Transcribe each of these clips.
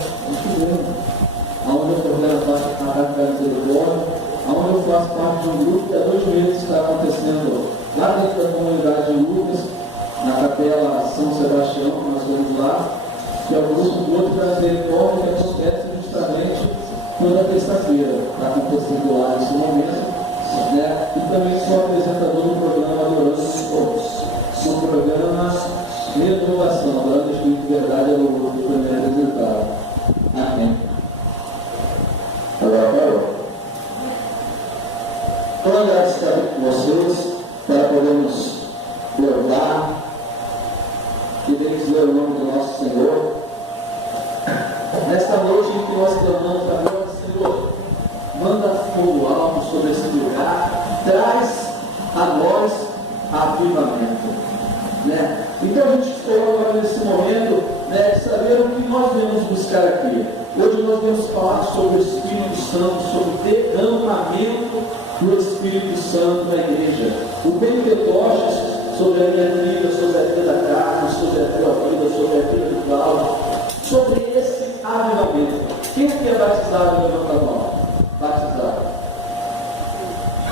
isso mesmo. Onde eu coordeno a parte da misericórdia, onde eu faço parte de um grupo que há 2 meses está acontecendo lá dentro da comunidade de Lucas, na capela São Sebastião, que nós vamos lá, que é o grupo do outro da misericórdia que acontece justamente toda terça-feira. Está acontecendo lá nesse momento, né? E também sou apresentador do programa Adorando os Povos. No programa Renovação, Adorando o Espírito de Verdade, é o primeiro resultado. Amém. Agora parou. Então, aliás, estar aqui com vocês para podermos louvar e bendizer o nome do nosso Senhor. Nesta noite em que nós clamamos agora, Senhor, manda fogo alto sobre esse lugar, traz a nós avivamento. Né? Então a gente falou agora nesse momento, né, de saber o que nós viemos buscar aqui. Hoje nós vamos falar sobre o Espírito Santo, sobre o derramamento do Espírito Santo na igreja. O Pentecostes, sobre a minha vida, sobre a vida da carne, sobre a tua vida, sobre a vida do Paulo, sobre esse avivamento. Quem aqui é batizado no levanta a mão? Batizado.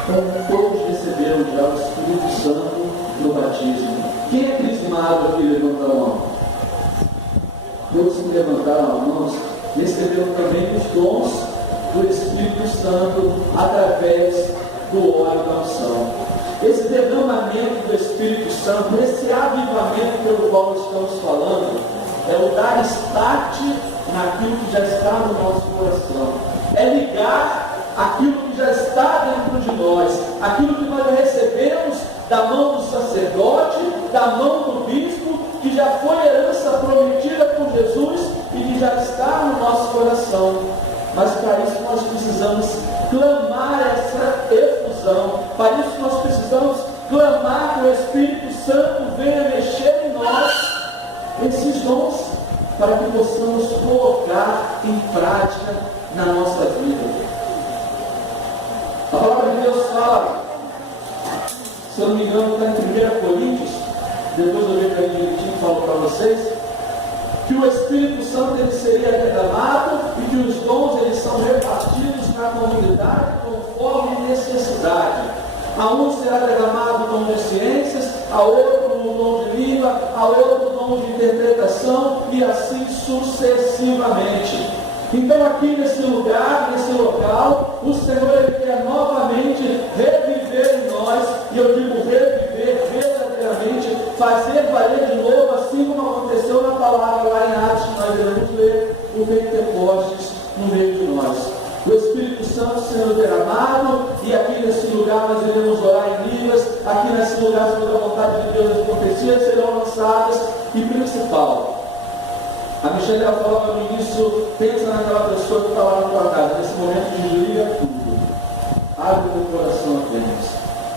Então todos receberam já o Espírito Santo no batismo. Quem é crismado aqui? Levanta a mão. Todos que levantaram as mãos receberam também os dons do Espírito Santo através do óleo da unção. Esse derramamento do Espírito Santo, esse avivamento pelo qual estamos falando, é o dar start naquilo que já está no nosso coração. É ligar aquilo que já está dentro de nós, aquilo que nós recebemos da mão do sacerdote, da mão do bispo, que já foi herança prometida por Jesus e que já está no nosso coração. Mas para isso nós precisamos clamar essa efusão, para isso nós precisamos clamar que o Espírito Santo venha mexer em nós esses dons, para que possamos colocar em prática na nossa vida. A palavra de Deus fala, se eu não me engano, está em 1 Coríntios, depois eu vejo aí direitinho e falo para vocês, que o Espírito Santo ele seria derramado e que os dons eles são repartidos na comunidade conforme necessidade. A um será derramado o dom de ciências, a outro o dom de língua, a outro o dom de interpretação e assim sucessivamente. Então aqui nesse lugar, nesse local, o Senhor ele quer novamente reviver em nós, e eu digo reviver verdadeiramente, fazer valer de novo, assim como aconteceu na palavra lá em Atos, nós iremos ler o Pentecostes no meio de nós. O Espírito Santo sendo derramado, e aqui nesse lugar nós iremos orar em línguas, aqui nesse lugar, segundo a vontade de Deus, as profecias serão lançadas, e principal, a Michelle falava no início, pensa naquela pessoa que está lá na tua casa, nesse momento desliga tudo, abre o coração apenas,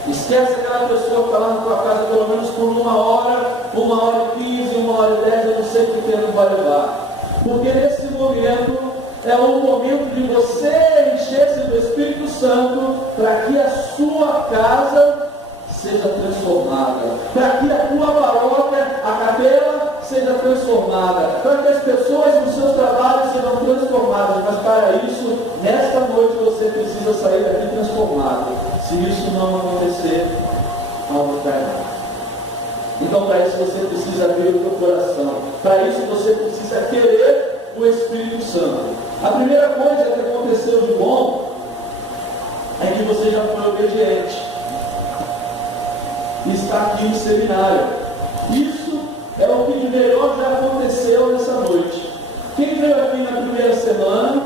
esquece aquela pessoa que está lá na tua casa pelo menos por 1 hora, 1h15, 1h10, eu não sei o que tempo vai levar, porque nesse momento é um momento de você encher-se do Espírito Santo para que a sua casa seja transformada, para que a tua paróquia, a capela, seja transformada, para que as pessoas nos seus trabalhos sejam transformadas. Mas para isso, nesta noite você precisa sair daqui transformado. Se isso não acontecer, algo está errado. Então para isso você precisa abrir o teu coração, para isso você precisa querer o Espírito Santo. A primeira coisa que aconteceu de bom é que você já foi obediente e está aqui no seminário. Isso é o que de melhor já aconteceu nessa noite. Quem veio aqui na primeira semana,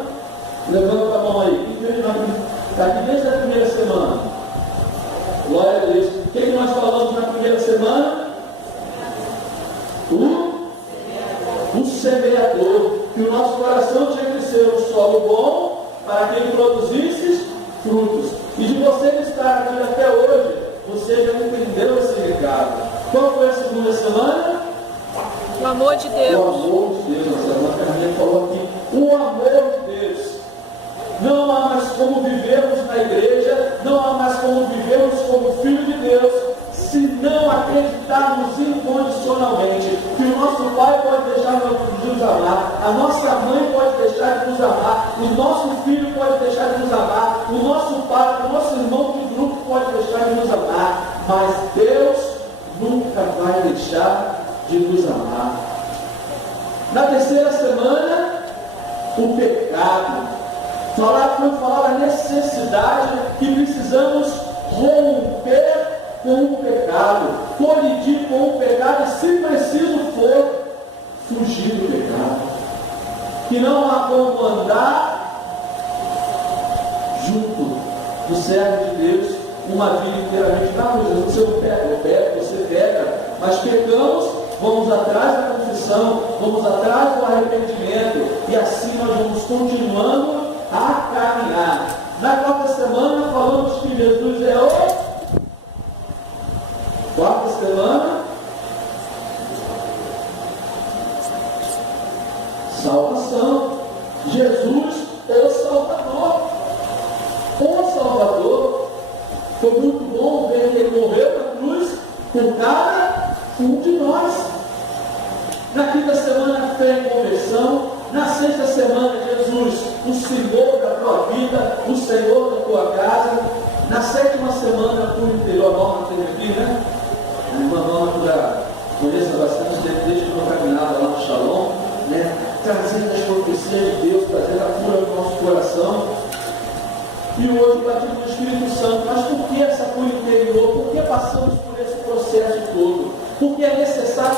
levanta a mão aí. Quem veio aqui desde a primeira semana? Glória a Deus. O que nós falamos na primeira semana? O semeador. Que o nosso coração tinha que ser um solo bom para que ele produzisse frutos. E de você estar aqui até hoje, você já entendeu esse recado. Qual foi a segunda semana? O amor de Deus. O amor de Deus. A irmã Carminha falou aqui. O amor de Deus. Não há mais como vivermos na igreja, não há mais como vivermos como filho de Deus, se não acreditarmos incondicionalmente que o nosso pai pode deixar nos amar, a nossa mãe pode deixar de nos amar, o nosso filho pode deixar de nos amar, o nosso pai, o nosso irmão de grupo pode deixar de nos amar, mas Deus nunca vai deixar de nos amar. Na terceira semana, o pecado. Foi falar a necessidade que precisamos romper com o pecado, colidir com o pecado, e se preciso for, fugir do pecado. Que não há como andar junto do servo de Deus uma vida inteiramente na luz. Você não pega, eu pego, você pega, mas pecamos, vamos atrás da confissão, vamos atrás do arrependimento, e assim nós vamos continuando a caminhar. Na quarta semana falamos que Jesus é o... Quarta semana, salvação. Jesus, o Salvador. O Salvador. Foi muito bom ver que ele morreu na cruz por cada um de nós. Na quinta semana, fé e conversão. Na sexta semana, Jesus, o Senhor da tua vida, o Senhor da tua casa. Na sétima semana, por interior, a Norma teve aqui, né? A irmã Norma já conheço bastante tempo, desde que eu caminhava lá no Shalom, né? Trazendo as profecias de Deus, trazendo a cura no nosso coração. E hoje batido no Espírito Santo. Mas por que essa cura interior? Por que passamos por esse processo todo? Porque é necessário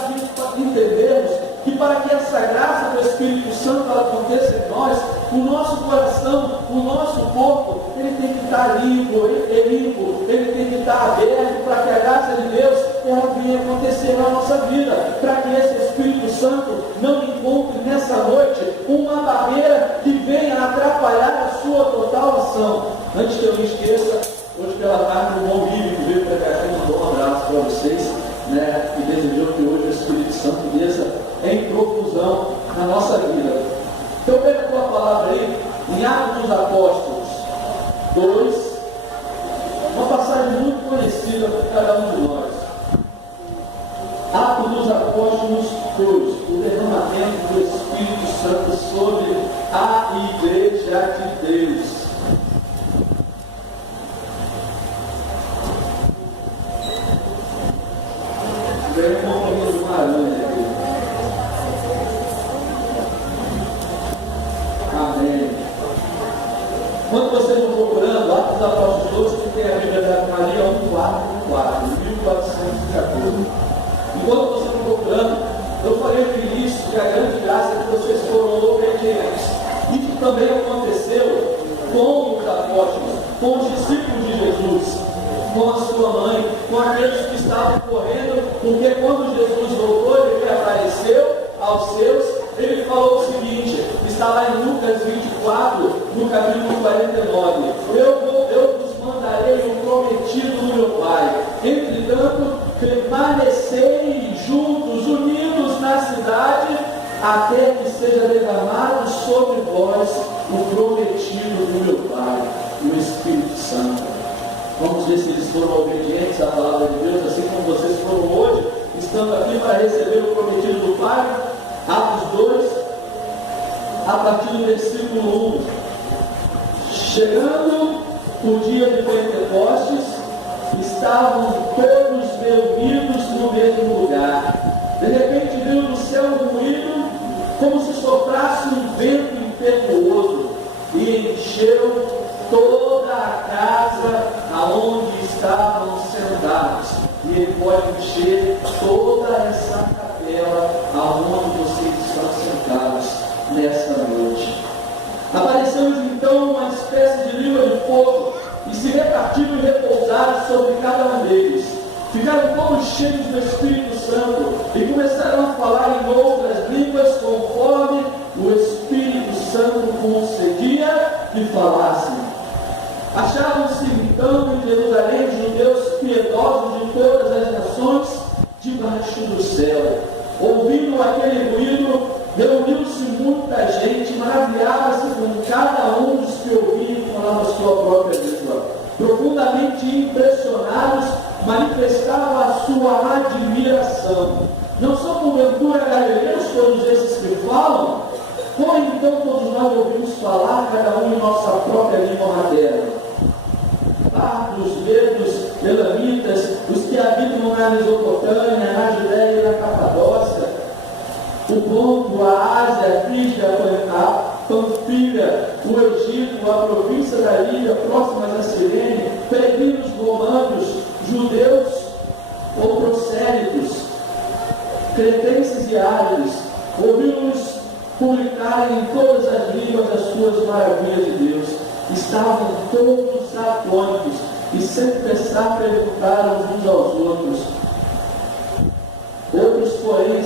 entendermos que para que essa graça do Espírito Santo ela aconteça em nós, o nosso coração, o nosso corpo, ele tem que estar limpo, ele tem que estar aberto para que a graça de Deus ela venha acontecer na nossa vida, para que esse Espírito Santo não encontre nessa noite uma barreira que venha atrapalhar a sua total ação. Antes que eu me esqueça, hoje pela tarde o irmão Lírio que veio para cá e mandou um abraço para vocês, né, e desejou que hoje o Espírito Santo desça em profusão na nossa vida. Então pega a tua palavra aí, em Atos dos Apóstolos 2, uma passagem muito conhecida por cada um de nós. Atos dos Apóstolos 2, o derramamento do Espírito Santo sobre a Igreja de Deus. Vem um compromisso de uma aranha aqui. Amém. Quando vocês vão procurando, Atos dos Apóstolos 2, que tem a Bíblia da Maria 1414, 1414. Enquanto vocês estão procurando, eu falei no início que a grande graça é que vocês foram obedientes. Isso também aconteceu com os apóstolos, com os discípulos de Jesus, com a sua mãe, com aqueles que estavam correndo, porque quando Jesus voltou, ele apareceu aos seus, ele falou o seguinte, está lá em Lucas 24, no capítulo 49, eu vos mandarei o prometido do meu Pai, entretanto, permanecei juntos, unidos na cidade, até que seja derramado sobre vós o prometido do meu Pai, o Espírito Santo. Vamos ver se eles foram obedientes à palavra de Deus, assim como vocês foram hoje, estando aqui para receber o prometido do Pai. Atos 2, a partir do versículo 1. Chegando o dia de Pentecostes, estavam todos reunidos no mesmo lugar. De repente veio do céu um ruído, como se soprasse um vento impetuoso, e encheu toda a casa aonde estavam sentados. E ele pode encher toda essa capela aonde vocês estão sentados nesta noite. Apareceu-lhes então uma espécie de língua de fogo, e se repartiram e repousaram sobre cada um deles. Ficaram todos cheios do Espírito Santo e começaram a falar em outras línguas conforme o Espírito Santo concedia que falassem. Achavam-se então em Jerusalém judeus piedosos de todas as nações debaixo do céu. Ouvindo aquele ruído, reuniu-se muita gente, maravilhava-se com cada um dos que ouviam e falavam a sua própria língua. Profundamente impressionados, manifestavam a sua admiração. Não são porventura galileus todos esses que falam? Como então todos nós ouvimos falar, cada um em nossa própria língua materna? Partos, medos, elamitas, os que habitam na Mesopotâmia, na Judéia e na Capadócia, o Ponto, a Ásia, a Frígia, a Panfilha, o Egito, a província da Líbia, próximas a Cirene, peregrinos romanos, judeus ou prosélitos, cretenses e árabes, ouviram-nos publicarem em todas as línguas as suas maravilhas de Deus. Estavam todos atônitos e sem cessar perguntaram uns aos outros. Outros, porém,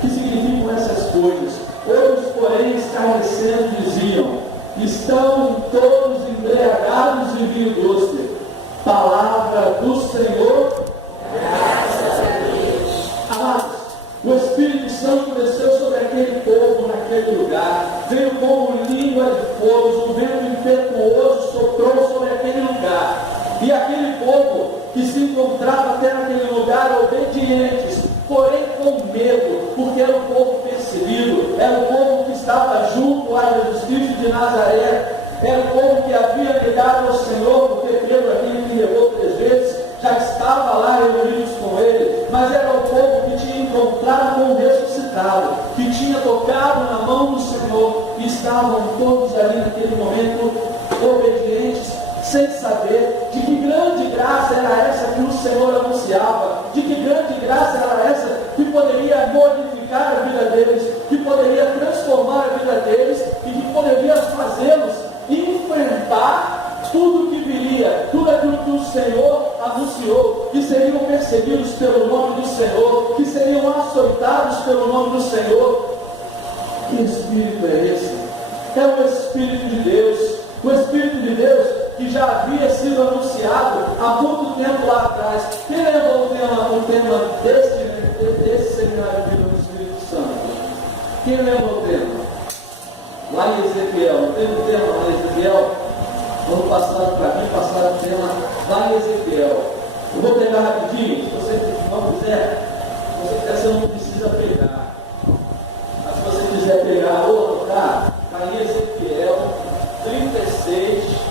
que significam essas coisas? Outros, porém, escarnecendo, diziam: estão todos embriagados de vinho doce. Palavra do Senhor. Graças a Deus. Amados, o Espírito Santo desceu sobre aquele povo naquele lugar. Veio como língua de fogo, um vento impetuoso soprou sobre aquele lugar. E aquele povo que se encontrava até naquele lugar obedientes, porém com medo, porque era um povo perseguido, era um povo que estava junto a Jesus Cristo de Nazaré, era um povo que havia negado ao Senhor, porque Pedro, aquele que negou 3 vezes, já estava lá reunidos com ele, mas era um povo que tinha encontrado com o ressuscitado, que tinha tocado na mão do Senhor, e estavam todos ali naquele momento obedientes, sem saber de que grande graça era essa que o Senhor anunciava, de que grande graça era essa que poderia modificar a vida deles, que poderia transformar a vida deles e que poderia fazê-los enfrentar tudo que viria, tudo aquilo que o Senhor anunciou, que seriam perseguidos pelo nome do Senhor, que seriam açoitados pelo nome do Senhor. Que Espírito é esse? É o Espírito de Deus, o Espírito de Deus que já havia sido anunciado há muito tempo lá atrás. Quem lembra o tema desse seminário de Vida do Espírito Santo? Quem lembra o tema? Lá em Ezequiel, não tem um tema lá em Ezequiel? Vamos passar para mim, passar o tema lá em Ezequiel. Eu vou pegar rapidinho, se você não quiser, você não precisa pegar. Mas se você quiser pegar ou anotar, está em Ezequiel 36.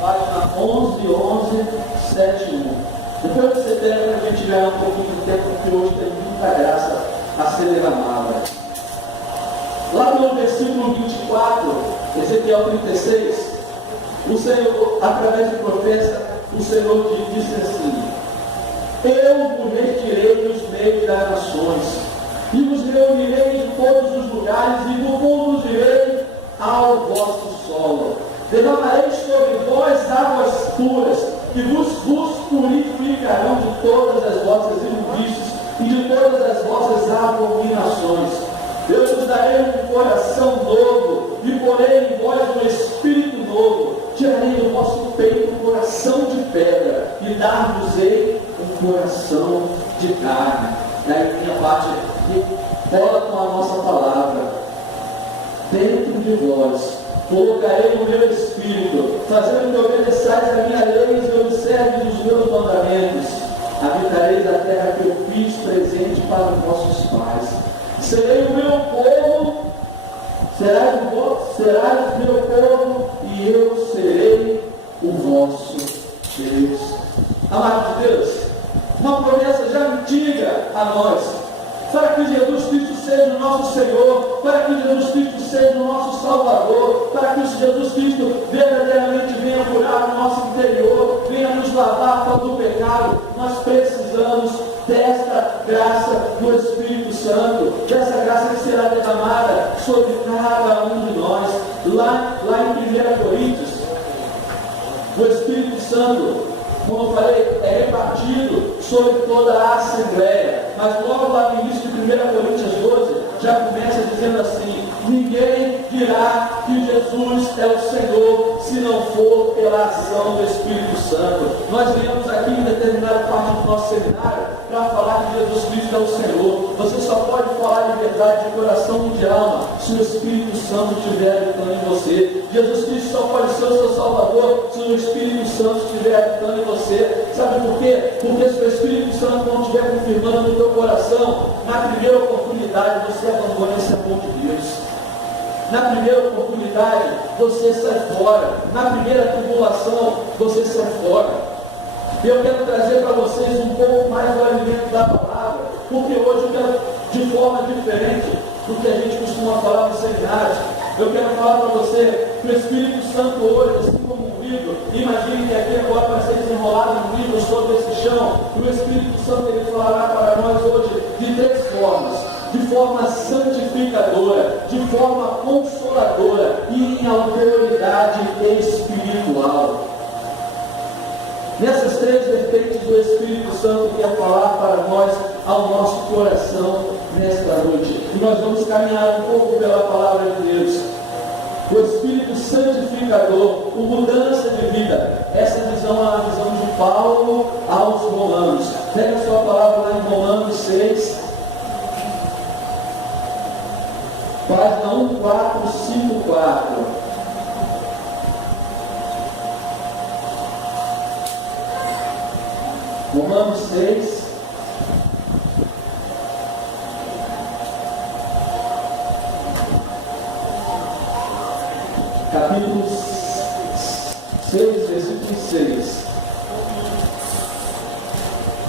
Página 11, 7, 1. Depois você pega para a gente ganhar um pouquinho de tempo, porque hoje tem muita graça a ser derramada. Lá no versículo 24, Ezequiel 36, o Senhor, através do profeta, o Senhor disse assim: eu vos retirei dos meios das nações, e vos reunirei de todos os lugares, e vos conduzirei ao vosso solo. Derramarei sobre vós águas puras, que vos purificarão de todas as vossas imundícies e de todas as vossas abominações. Eu vos darei um coração novo, e porei em vós um espírito novo. Tirarei do vosso peito um coração de pedra, e dar-vos-ei um coração de carne. Daí minha parte bola com a nossa palavra. Dentro de vós colocarei o meu Espírito, fazendo que obedeçais a minha lei e observes os meus mandamentos. Habitareis a terra que eu fiz presente para os vossos pais. Serei o meu povo, serás meu povo, e eu serei o vosso Deus. Amado de Deus, uma promessa já antiga a nós, para que Jesus Cristo seja o nosso Senhor, para que Jesus Cristo seja o nosso Salvador, para que Jesus Cristo verdadeiramente venha curar o nosso interior, venha nos lavar do pecado. Nós precisamos desta graça do Espírito Santo, dessa graça que será derramada sobre cada um de nós. Lá em 1 Coríntios, o Espírito Santo, como eu falei, é repartido sobre toda a Assembleia. Mas logo lá no início de 1 Coríntios 12, já começa dizendo assim: ninguém dirá que Jesus é o Senhor, se não for pela ação do Espírito Santo. Nós viemos aqui em determinada parte do nosso seminário para falar que Jesus Cristo é o Senhor. Você só pode falar de verdade de coração e de alma se o Espírito Santo estiver habitando em você. Jesus Cristo só pode ser o seu Salvador se o Espírito Santo estiver habitando em você. Sabe por quê? Porque se o Espírito Santo não estiver confirmando no teu coração, na primeira oportunidade você abandona esse amor de Deus. Na primeira oportunidade você sai fora. Na primeira tribulação você sai fora. E eu quero trazer para vocês um pouco mais do alimento da palavra, porque hoje eu quero, de forma diferente do que a gente costuma falar nos seminários, eu quero falar para você que o Espírito Santo hoje, assim como um livro, imagine que aqui agora vai ser desenrolado um livro sobre esse chão, e o Espírito Santo ele falará para nós hoje de três formas: de forma santificadora, de forma consoladora e em autoridade espiritual. Nessas três vertentes do Espírito Santo quer falar para nós, ao nosso coração, nesta noite. E nós vamos caminhar um pouco pela palavra de Deus. O Espírito santificador, o mudança de vida. Essa visão é a visão de Paulo aos Romanos. Pega a sua palavra lá em Romanos 6. Página 1454. Romanos 6, capítulo 6, versículo 6.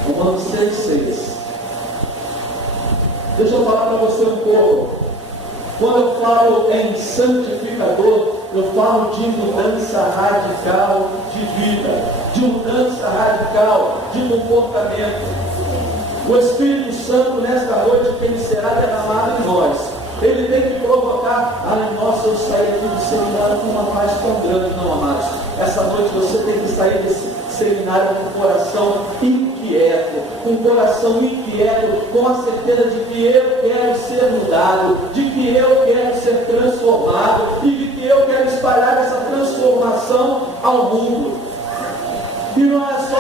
Romanos 6, 6. Deixa eu falar para você um pouco. Quando eu falo em santificador, eu falo de mudança radical de vida, de mudança radical de comportamento. O Espírito Santo, nesta noite, que ele será derramado em nós, ele tem que provocar, nossa, eu saí aqui do seminário com uma paz tão grande, não, amados. Essa noite você tem que sair desse seminário com o coração inquieto, com a certeza de que eu quero ser mudado, de que eu quero ser transformado e de que eu quero espalhar essa transformação ao mundo. E não é só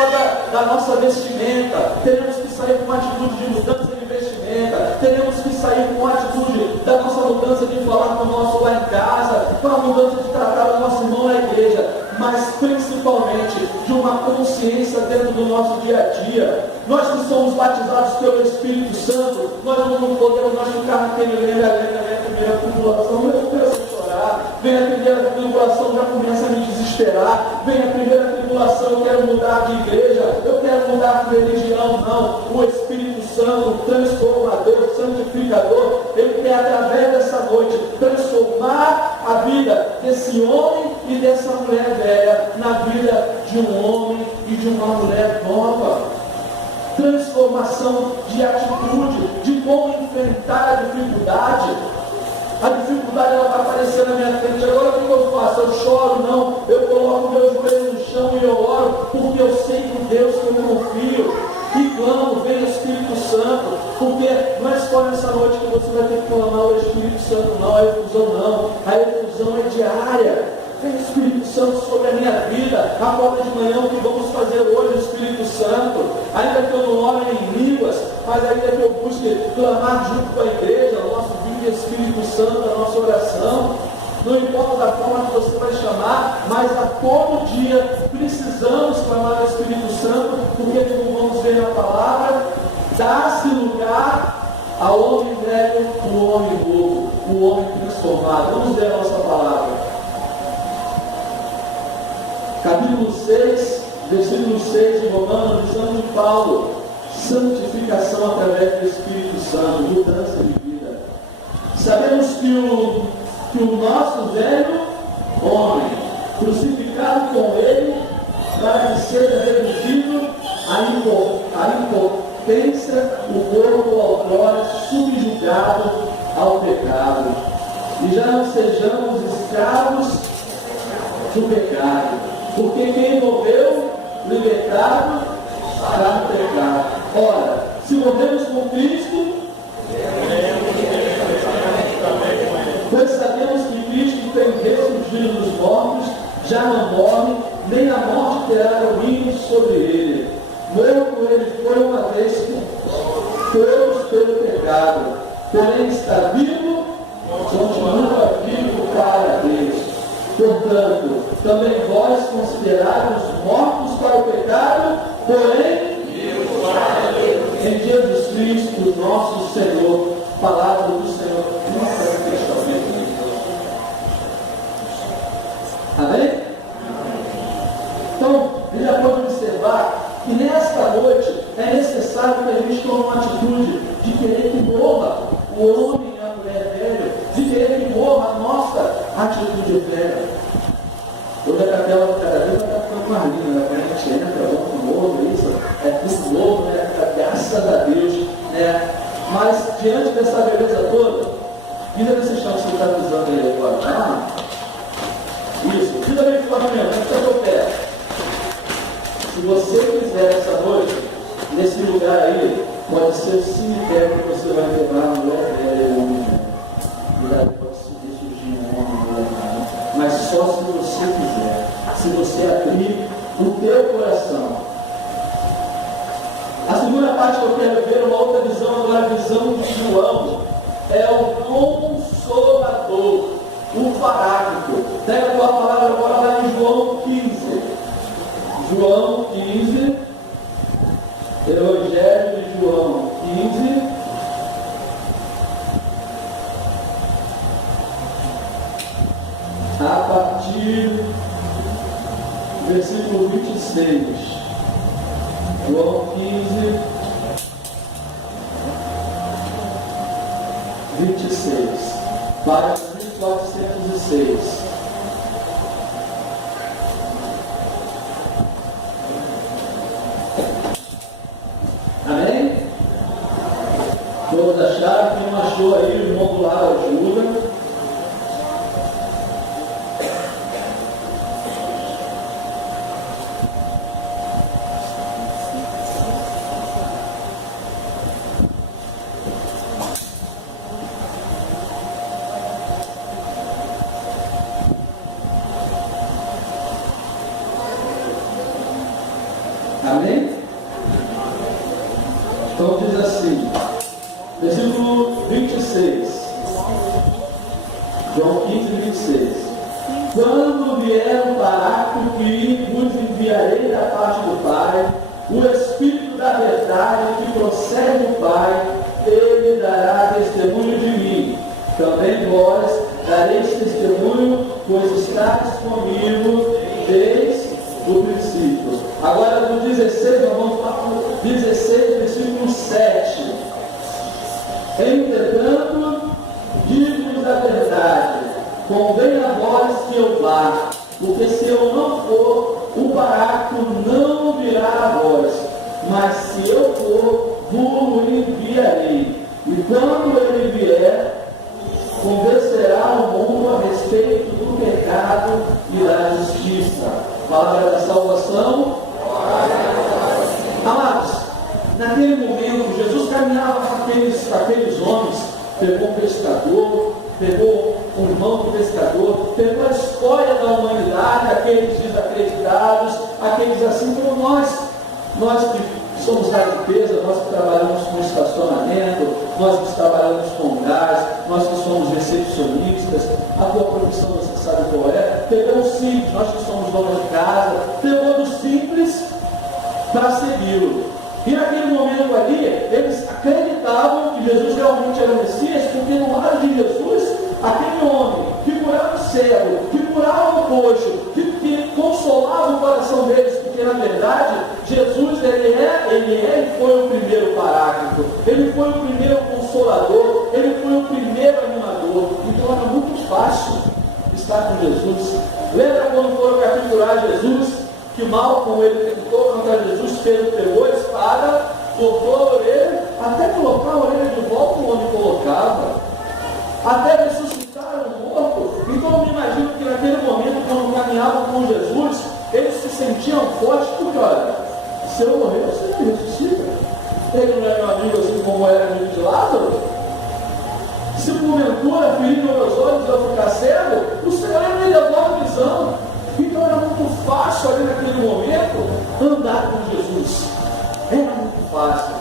da nossa vestimenta, teremos que sair com uma atitude de mudança de vestimenta, teremos que sair com uma atitude da nossa mudança de falar com o nosso lá em casa, com a mudança de tratar o nosso irmão na igreja, mas principalmente de uma consciência dentro do nosso dia a dia. Nós que somos batizados pelo Espírito Santo, nós não podemos ficar naquele lenga-lenga, primeira tribulação, meu Deus, chorar. Vem a primeira tribulação, já começa a me desesperar. Vem a primeira tribulação, eu quero mudar de igreja, eu quero mudar de religião. Não, o Espírito Santo, transformador, santificador, ele quer através dessa noite transformar a vida desse homem e dessa mulher velha na vida de um homem e de uma mulher nova. Transformação de atitude, de como enfrentar a dificuldade. A dificuldade ela vai aparecer na minha frente. Agora o que eu faço? Eu choro? Não. Eu coloco meus joelhos no chão e eu oro, porque eu sei que Deus que eu confio. E clamo, vem o Espírito Santo, porque não é só nessa noite que você vai ter que clamar o Espírito Santo, não, a efusão não. A efusão é diária. Vem o Espírito Santo sobre a minha vida. Acorda de manhã, o que vamos fazer hoje, Espírito Santo? Ainda que eu não ore em línguas, mas ainda que eu busque clamar junto com a igreja, o nosso vídeo é Espírito Santo, a nossa oração. Não importa da forma que você vai chamar, mas a todo dia precisamos clamar ao Espírito Santo, porque como vamos ver na palavra, dá-se lugar ao homem velho, o homem novo, o homem transformado. Vamos ver a nossa palavra. Capítulo 6, versículo 6 de Romanos, visão de Paulo: santificação através do Espírito Santo, mudança de vida. Sabemos que o nosso velho homem, crucificado com ele, para que seja reduzido a impotência, o corpo outrora subjugado ao pecado, e já não sejamos escravos do pecado. Porque quem morreu, libertado, está no pecado. Ora, se morremos com Cristo, pois sabemos que Cristo tem ressurgido dos mortos, já não morre, nem a morte terá domínio sobre ele. Morto ele foi uma vez porém está vivo, continua vivo para Deus. Portanto, também vós considerados mortos para o pecado, porém em Jesus Cristo, nosso Senhor. Palavra do Senhor. Amém? Então, ele já pode observar que nesta noite é necessário que a gente tome uma atitude de querer que morra o homem e a mulher velho, de querer que morra a nossa atitude velha. Hoje a capela do cada vez vai ficando mais linda, né? Quando a gente entra, vamos novo, isso é tudo novo, né? Graças a Deus, né? Mas diante dessa beleza toda, vida nesse chão que você está pisando aí agora, tá? Isso, vida bem fortemente, onde está teu pé? Se você quiser essa noite, nesse lugar aí, pode ser o cemitério que você vai levar a mulher velha ou homem velho. E daí pode surgir um homem velho, mas só se você quiser, se você abrir o teu coração. A segunda parte que eu quero ver, uma outra visão, agora a visão de João, é o Consolador, o Paráclito. Pega a tua palavra agora lá em João 15. João 15, Evangelho de João 15. A partir do versículo 26. João 15, 26. Página 1406. Amém? Todos acharam? Quem não achou aí, o irmão do lado ajuda. Amém? Então diz assim, versículo 26, João 15, 26. Quando vier o Paráclito que vos enviarei da parte do Pai, o Espírito da verdade que procede do Pai, ele dará testemunho de mim. Também vós dareis testemunho, pois estáis comigo desde o princípio. Agora do 16, nós vamos para o 16, versículo 7. Entretanto, digo-vos a verdade, convém a vós que eu vá, porque se eu não for, o Paráclito não virá a vós, mas se eu for, vos enviarei. E quando ele vier, convencerá o mundo a respeito do pecado e da justiça. Palavra da salvação. Amados, naquele momento, Jesus caminhava com aqueles homens, pegou um pescador, pegou um irmão do pescador, pegou a história da humanidade, aqueles desacreditados, aqueles assim como nós que somos da limpeza, nós que trabalhamos com estacionamento, nós que trabalhamos com gás, nós que somos recepcionistas, a tua profissão você sabe qual é, pegou o simples, nós que somos donos de casa, pegou do simples para segui-lo. E naquele momento ali, eles acreditavam que Jesus realmente era o Messias, porque no lado de Jesus, aquele homem que curava o cego, que curava o coxo, que consolava o coração deles, porque na verdade, Jesus, ele foi o primeiro Paráclito, ele foi o primeiro Consolador, ele foi o primeiro animador. Então era muito fácil estar com Jesus. Lembra quando foram capturar Jesus? Que Malcolm ele tentou contra Jesus, Pedro pegou a espada, cortou a orelha, até colocar a orelha de volta onde colocava, até ressuscitar o morto. Então eu me imagino que naquele momento, quando caminhavam com Jesus, eles se sentiam fortes, porque olha, se eu morrer, você me ressuscita. Ele não é meu amigo assim como era amigo de Lázaro? Se porventura ferir meus olhos eu ficar cego, o Senhor me levou a visão. Então era muito fácil ali naquele momento andar com Jesus. Era muito fácil.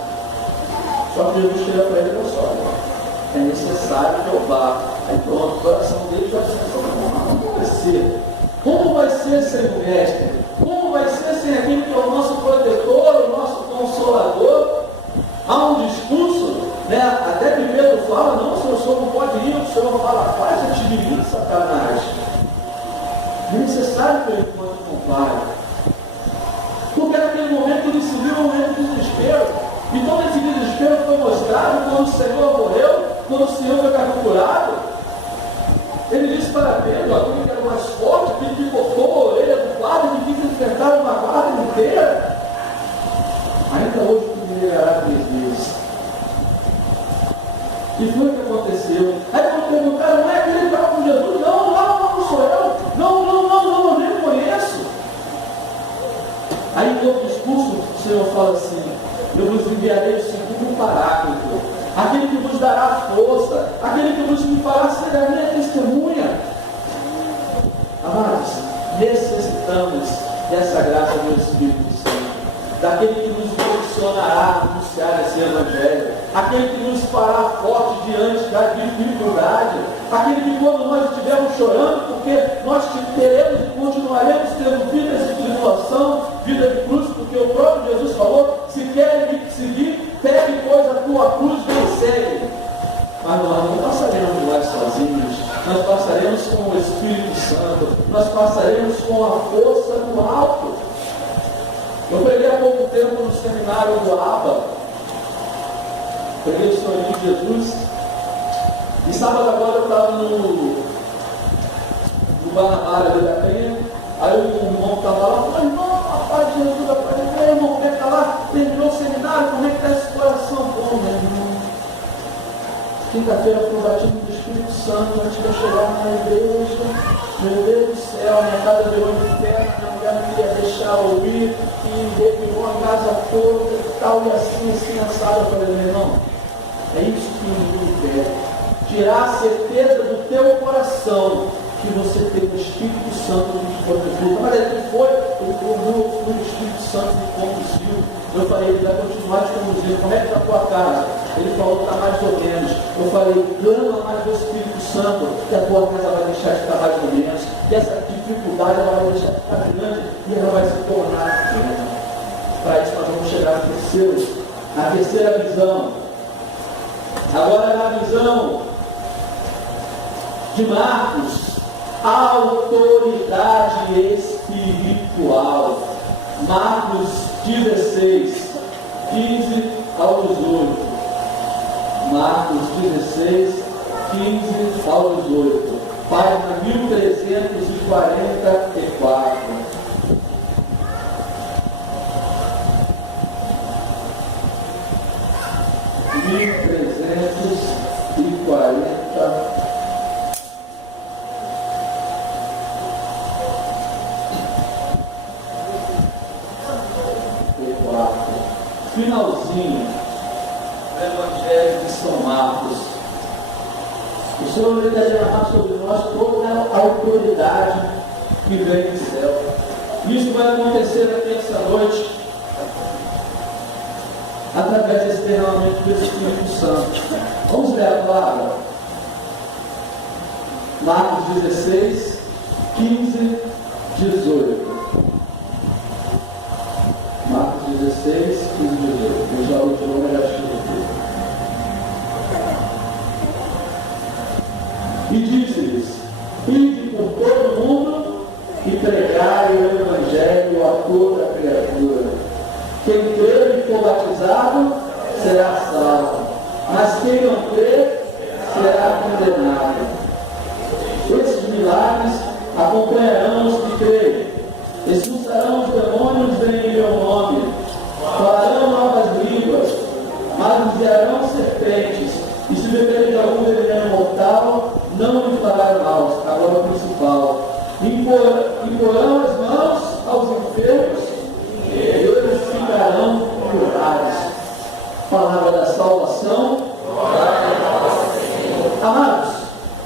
Só que Jesus chega para ele e falou: é necessário que eu vá. Aí pronto, o coração dele já como vai ser? Como vai ser sem o mestre? Como vai ser sem aquele que é o nosso protetor, o nosso consolador? Há um discurso, né? Até que Pedro fala, não, se o senhor não pode ir, o senhor fala, faz atividade, Satanás. É necessário que eu encontre com o Pai. Porque naquele momento ele se viu um momento de desespero. E todo esse desespero foi mostrado quando o Senhor morreu, quando o Senhor foi capturado. Ele disse para Pedro, aquele que era mais forte, aquele que cortou a orelha do guarda, que quis enfrentar uma guarda inteira. Ainda hoje tu me negará 3 vezes. E foi o que aconteceu. Aí quando perguntaram, não é aquele que estava com Jesus? Não sou eu. Não, eu nem conheço. Aí no outro discurso, o Senhor fala assim, eu vos enviarei o segundo paráclito, aquele que vos dará força, aquele que vos fará ser a minha testemunha. Amados, necessitamos dessa graça do Espírito Santo, daquele que nos impulsionará a anunciar esse Evangelho, aquele que nos fará forte diante da dificuldade, aquele que quando nós estivermos chorando, porque nós teremos e continuaremos tendo vidas de tribulação, vida de cruz, porque o próprio Jesus falou, se querem me seguir, pegue, pois, a tua cruz e me segue. Mas nós não passaremos lá sozinhos, nós passaremos com o Espírito Santo, nós passaremos com a força do alto. Eu preguei há pouco tempo no seminário do ABA, preguei o Senhor de Jesus, e sábado agora eu estava no Guanabara ali da Penha, aí o irmão estava lá, falou, irmão, rapaz de Jesus, eu falei, irmão, como é que está lá? Terminou o seminário, como é que está esse coração? Bom, meu irmão, quinta-feira foi o batismo do Espírito Santo, antes de eu chegar na igreja, meu Deus do céu, minha casa virou um inferno, minha mulher não queria deixar eu ir, e revirou a casa toda e tal, e assim, assado. Eu falei, meu irmão, é isso que o inimigo quer, tirar a certeza do teu coração, que você tem o Espírito Santo que te conduziu. Mas ele foi, o Espírito Santo me conduziu. Eu falei, ele vai continuar te conduzindo. Como é que está a tua casa? Ele falou que está mais ou menos. Eu falei, clama mais do Espírito Santo, que a tua casa vai deixar de estar mais ou menos, que essa dificuldade ela vai deixar de ficar grande e ela vai se tornar pequena. Para isso nós vamos chegar na terceira visão. Agora na visão de Marcos, autoridade espiritual. Marcos 16, 15 ao 18. Marcos 16, 15 ao 18. Página 1344. Finalzinho do Evangelho de São Marcos. O Senhor vai derramar sobre nós toda a autoridade que vem do céu. Isso vai acontecer na terça-noite, através desse derramamento do Espírito Santo. Vamos ler a palavra. Marcos 16, 15, 18. Marcos 16, 15, 18. Eu já o tirou, mas já estive aqui. E disse-lhes, ide por todo o mundo e pregai o Evangelho a toda criatura. Quem crer e for batizado será salvo, mas quem não crer será condenado. Esses milagres acompanharão os que creem. Expulsarão os demônios em meu nome, falarão novas línguas, manusearão serpentes, e se beberem de algum veneno mortal, não lhe fará mal. Agora o principal. Imporão as mãos aos enfermos, e eles ficarão curados. Palavra da salvação. Amados,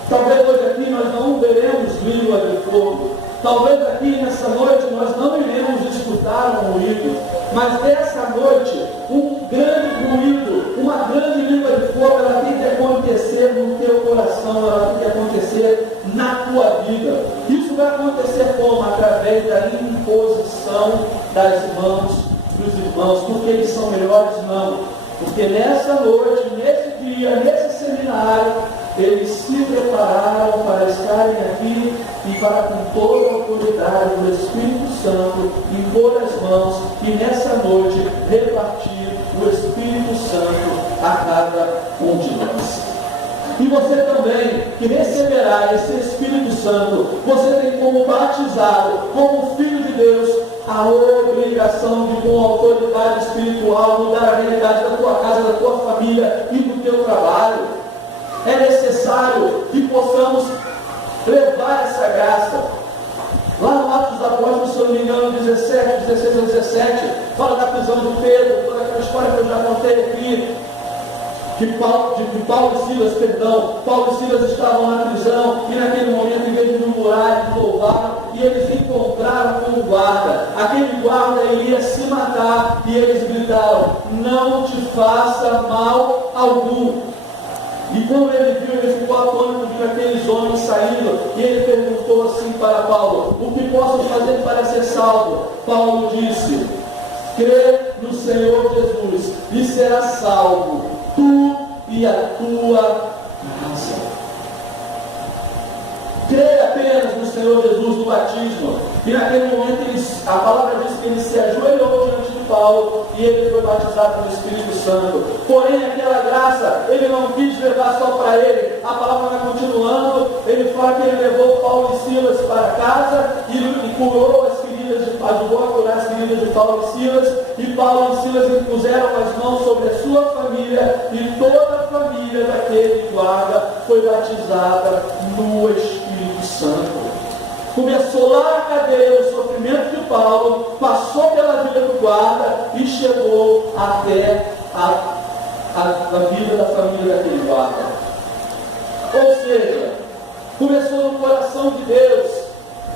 talvez hoje aqui nós não veremos língua de fogo. Talvez aqui nessa noite nós não iremos escutar um ruído, mas nessa noite um grande ruído, uma grande língua de fogo, ela tem que acontecer coração, ela tem que acontecer na tua vida. Isso vai acontecer como? Através da imposição das mãos dos irmãos. Porque eles são melhores? Não. Porque nessa noite, nesse dia, nesse seminário, eles se prepararam para estarem aqui e para, com toda a autoridade do Espírito Santo, impor as mãos e nessa noite repartir o Espírito Santo a cada um de nós. E você também, que receberá esse Espírito Santo, você tem como batizado, como filho de Deus, a obrigação de, com autoridade espiritual, mudar a realidade da tua casa, da tua família e do teu trabalho. É necessário que possamos levar essa graça. Lá no Atos dos Apóstolos, se eu não me engano, 16 a 17, fala da prisão de Pedro, toda aquela história que eu já contei aqui, que Paulo e Silas estavam na prisão, e naquele momento, em vez de murmurar, eles louvaram, e eles encontraram com o guarda. Aquele guarda iria se matar, e eles gritaram: não te faça mal algum. E quando ele viu, ele ficou atônito de ver aqueles homens saindo, e ele perguntou assim para Paulo: o que posso fazer para ser salvo? Paulo disse: crê no Senhor Jesus e será salvo, tu e a tua casa. Crê apenas no Senhor Jesus no batismo. E naquele momento a palavra diz que ele se ajoelhou diante de Paulo e ele foi batizado no Espírito Santo. Porém, aquela graça ele não quis levar só para ele. A palavra vai continuando. Ele fala que ele levou Paulo e Silas para casa e curou as feridas, ajudou a curar as feridas de Paulo e Silas. E Paulo e Silas impuseram as mãos sobre a sua família e toda a família daquele guarda foi batizada no Espírito Santo. Começou lá na cadeia o sofrimento de Paulo, passou pela vida do guarda e chegou até a vida da família daquele guarda. Ou seja, começou no coração de Deus,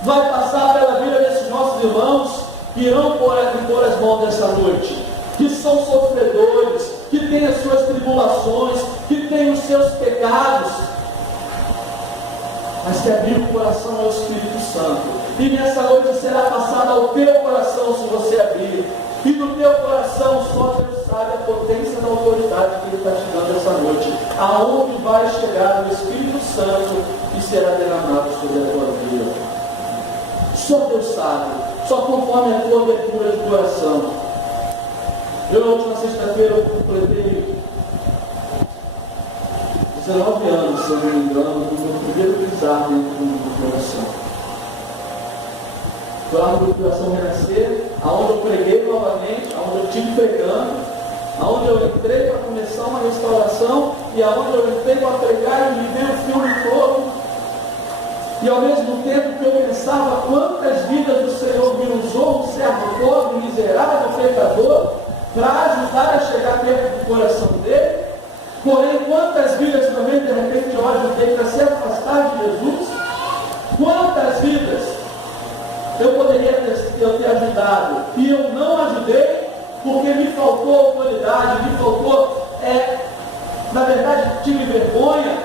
vai passar pela vida desses nossos irmãos que irão impor as mãos nessa noite, que são sofredores, que têm as suas tribulações, que têm os seus pecados, mas que abriu o coração ao Espírito Santo. E nessa noite será passada ao teu coração se você abrir. E no teu coração só Deus sabe a potência da autoridade que Ele está te dando essa noite. Aonde vai chegar o Espírito Santo que será derramado sobre a tua vida. Só Deus sabe. Só conforme a tua abertura de coração. Eu na última sexta-feira completei 19 anos, se eu não me engano, do meu primeiro pisar dentro do meu coração. Foi lá no Coração Renascer, aonde eu preguei novamente, aonde eu estive pregando, aonde eu entrei para começar uma restauração, e aonde eu entrei para pregar e viver o filme todo. E ao mesmo tempo que eu pensava quantas vidas do Senhor me usou, um servo pobre, miserável, pecador, para ajudar a chegar perto do coração dele. Porém, quantas vidas também, de repente, eu ajudei para se afastar de Jesus? Quantas vidas eu poderia ter ajudado e eu não ajudei porque me faltou autoridade, me faltou, na verdade, tive vergonha.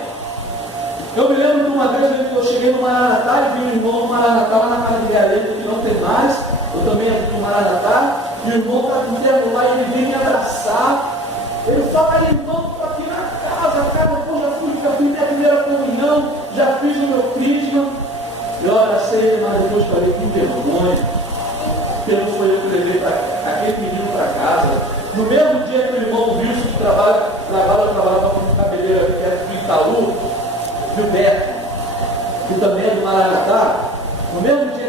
Eu me lembro de uma vez que eu cheguei no Maranatá e vi um irmão no Maranatá, lá na casa de Galego, que não tem mais, eu também ajudo no Maranatá, e o irmão está com tempo lá e ele vem me abraçar. Ele fala: irmão, estou aqui na casa, cara, já fiz minha primeira comunhão, já fiz o meu crisma. Eu abracei ele, mas depois falei: que vergonha, porque não foi eu que levei aquele menino para casa. No mesmo dia que o irmão Wilson, que trabalhava com cabeleireiro aqui perto de Itaú, Gilberto, que também é do Maranatá, no mesmo dia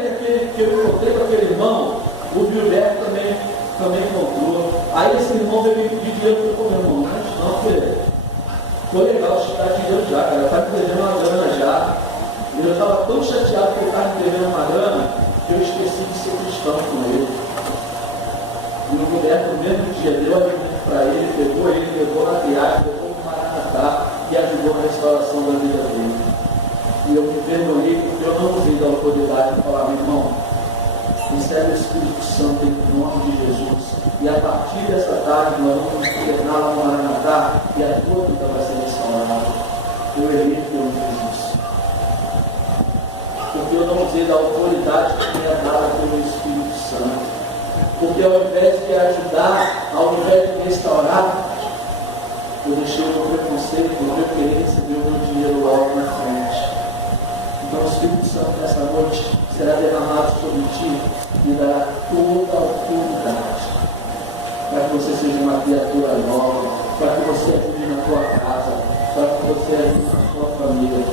que eu encontrei com aquele irmão, o Gilberto também encontrou. Aí esse irmão veio me pedir dinheiro para o meu irmão. Não, porque foi legal, está te dando já, cara, está me devendo uma grana já. E eu estava tão chateado que ele estava me devendo uma grana que eu esqueci de ser cristão com ele. E o Gilberto, no mesmo dia, deu alimento para ele, pegou ele, levou na viagem, levou para o Maranatá e ajudou na restauração da vida dele. E eu me vergonhei porque eu não usei da autoridade de falar: meu irmão, recebe o Espírito Santo em nome de Jesus. E a partir dessa tarde nós vamos nos tornar lá no Maranatá e a tua vida vai ser restaurada. eu errei que eu não fiz isso. Porque eu não usei da autoridade que me é dada pelo Espírito Santo. Porque ao invés de ajudar, ao invés de restaurar, eu deixei o meu preconceito, o meu querer receber o meu dinheiro logo na frente. Então o Espírito Santo nessa noite será derramado sobre ti e dará toda a autoridade para que você seja uma criatura nova, para que você ajude na tua casa, para que você ajude na tua família.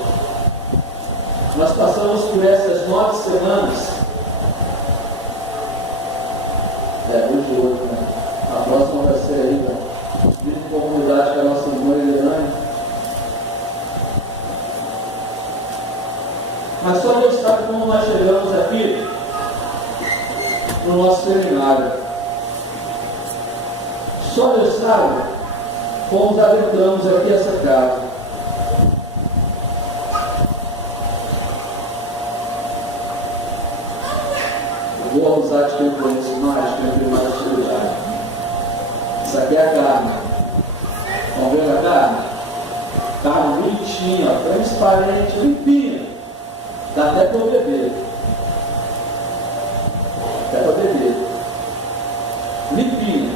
Nós passamos por essas 9 semanas. Hoje e hoje, né? A próxima vai ser aí, né? De comunidade com a nossa irmã Eliane. Mas só Deus sabe como nós chegamos aqui no nosso seminário. Só Deus sabe como adentramos aqui essa casa. Eu vou usar de quem eu conheço mais, quem eu tenho mais utilidade. Isso aqui é a carne. Estão vendo a carne? Carne bonitinha, transparente, limpinha. Dá até para eu beber. Até para beber. Limpinha.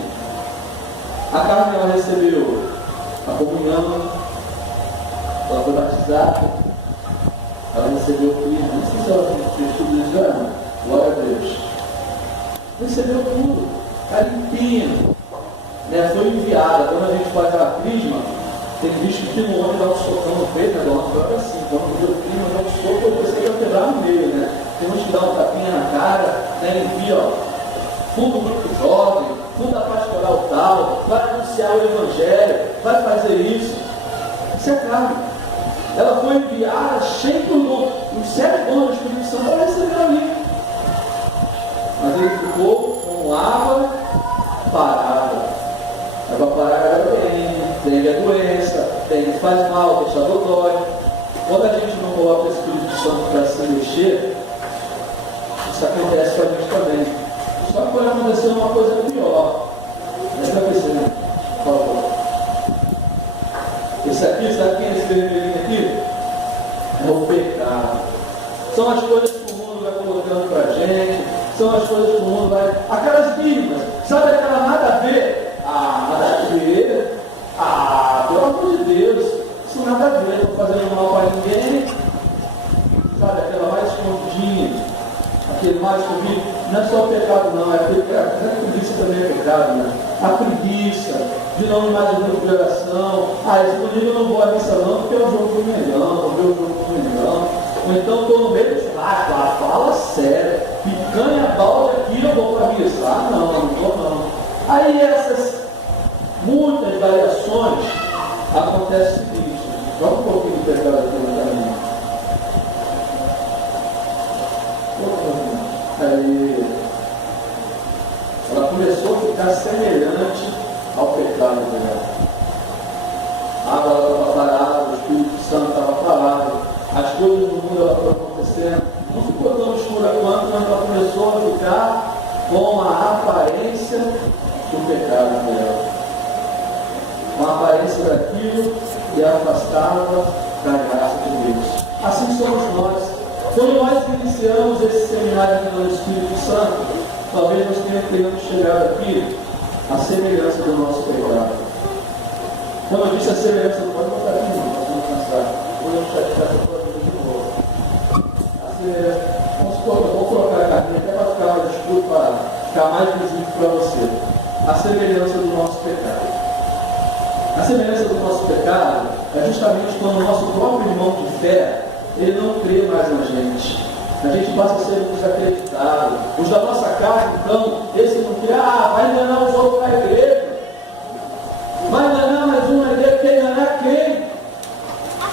A carne ela recebeu a comunhão, ela foi batizada, ela recebeu o crisma. Não sei se ela fez tudo isso já, não. Glória a Deus. Recebeu tudo. Está limpinha. Né? Foi enviada. Quando a gente faz a crisma, tem visto que no homem dá um socão no peito, né? Dá uma coisa assim. Quando viu o crisma, dá um soco, eu pensei que ia quebrar no meio, né? Tem uns que dá um tapinha na cara, né? Envia, ó, funda o grupo jovem, funda a pastoral tal, vai anunciar o evangelho, vai fazer isso. Isso é carne. Ela foi enviada, cheia do nome, os 7 anos do Espírito Santo, ela recebeu ali. Mas ele ficou com água parada. A água parada tem a doença, tem que faz mal, deixa dói. Quando a gente não coloca o Espírito Santo para se mexer, isso acontece com a gente também. Só que pode acontecer uma coisa pior. Presta atenção, por favor. Esse aqui, sabe quem é esse vermelhinho aqui? É o pecado. São as coisas que o mundo vai colocando para a gente, são as coisas que o mundo vai. Aquelas mínimas, sabe aquela nada a ver? Nada a ver. Pelo amor de Deus, isso nada a ver, não estou fazendo mal para ninguém. Sabe, aquela mais escondidinha, aquele mais escondido. Não é só pecado, não, é pecado. A preguiça também é pecado, né? A preguiça de não ir mais no coração. Esse domingo eu não vou à missa não, porque é o jogo do Mengão, vou ver o jogo do Mengão. Ou então estou no meio do churrasco, fala sério, picanha, balde aqui, eu vou para a missa. Não vou não. Aí essas muitas variações acontece o seguinte, vamos um pouquinho do pecado aqui na caminho. Aí ela começou a ficar semelhante ao pecado dela. A água estava parada, o Espírito Santo estava parado, as coisas do mundo foram acontecendo. Não ficou tão escura quanto, mas ela começou a ficar com a aparência do pecado dela. Com a aparência daquilo que a afastava da graça de Deus. Assim somos nós. Quando nós iniciamos esse seminário do Espírito Santo, talvez nós tenhamos chegado aqui à semelhança do nosso pecado. Quando eu disse a semelhança, não pode botar aqui, não, nós vamos cansar. Vou deixar de novo. A semelhança, vou colocar a cartinha até para ficar mais escuro, para ficar mais visível para você. A semelhança do nosso pecado. A semelhança do nosso pecado é justamente quando o nosso próprio irmão de fé ele não crê mais na gente. A gente passa a ser desacreditado. Os da nossa casa, então, esse não crê, vai enganar os outros na igreja. Vai enganar mais um na igreja, quer enganar quem?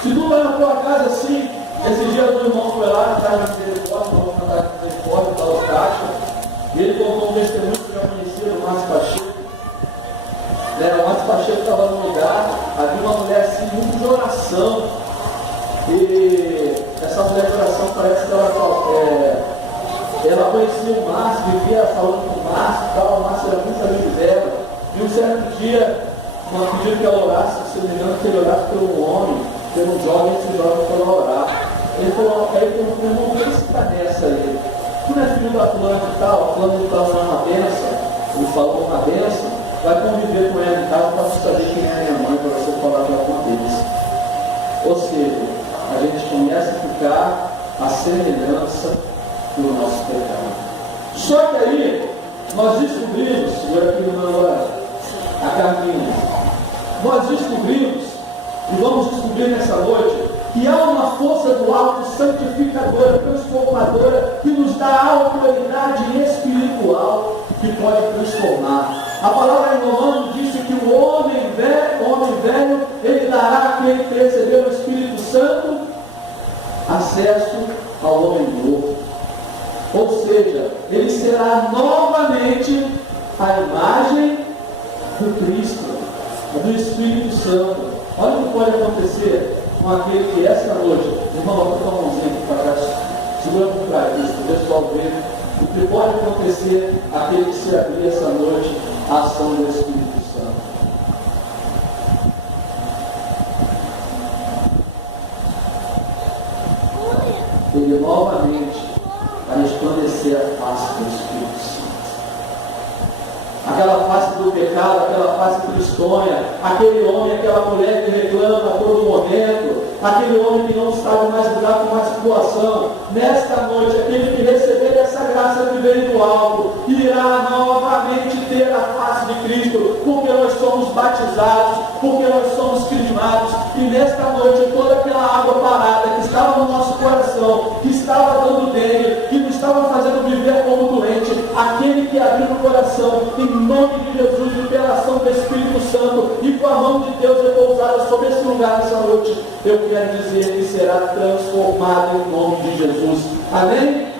Se tu vai na tua casa assim, esse dia o irmão foi lá na casa de misericórdia, vamos na casa de misericórdia, está o caixa, e ele contou um testemunho que já conhecia do Márcio Pacheco. O Márcio Pacheco estava no lugar, havia uma mulher assim, muito de oração. E essa mulher de oração parece que ela conhecia o Márcio, vivia falando com o Márcio e tal, o Márcio era muito amigo dela. E um certo dia, uma pediu que ela orasse, se não me engano, que ele orasse pelo homem, Tem um jovem, esse jovem foi lá orar. Ele falou, meu irmão, por que você está nessa aí? Tu não é filho da fulana de tal, fulana de tal não é uma bênção. Ele falou uma bênção, vai conviver com ela em casa para você saber quem é a minha mãe, para você falar que ela é uma bênção. Ou seja, a gente começa a ficar a semelhança do nosso pecado. Só que aí, nós descobrimos, segura aqui no meu agora, a Carminha, nós descobrimos, e vamos descobrir nessa noite, que há uma força do alto santificadora, transformadora, que nos dá autoridade espiritual, que pode transformar. A palavra em Romanos diz que o homem velho, ele dará àquele que recebeu o Espírito Santo acesso ao homem novo. Ou seja, ele será novamente a imagem do Cristo, do Espírito Santo. Olha o que pode acontecer com aquele que esta noite, irmão, vou botar a mãozinha aqui para trás, segura por trás, para o pessoal ver o que pode acontecer aquele que se abrir essa noite à ação do Espírito Santo. Ele novamente vai resplandecer a face do Espírito Santo. Aquela face do pecado, aquela face tristonha, aquele homem, aquela mulher que reclama a todo momento, aquele homem que não sabe mais lidar com uma situação, nesta noite, aquele que receber essa graça que vem do alto, irá novamente ter a face de Cristo, porque nós somos batizados, porque nós somos crismados, e nesta noite toda aquela água parada que estava no nosso coração, que estava dando dengue, que nos estava fazendo viver como doente, aquele que abriu o coração, em nome de Jesus, e pela ação do Espírito Santo, e com a mão de Deus repousada sobre esse lugar nessa noite, eu quero dizer que será transformado em nome de Jesus. Amém? Amém.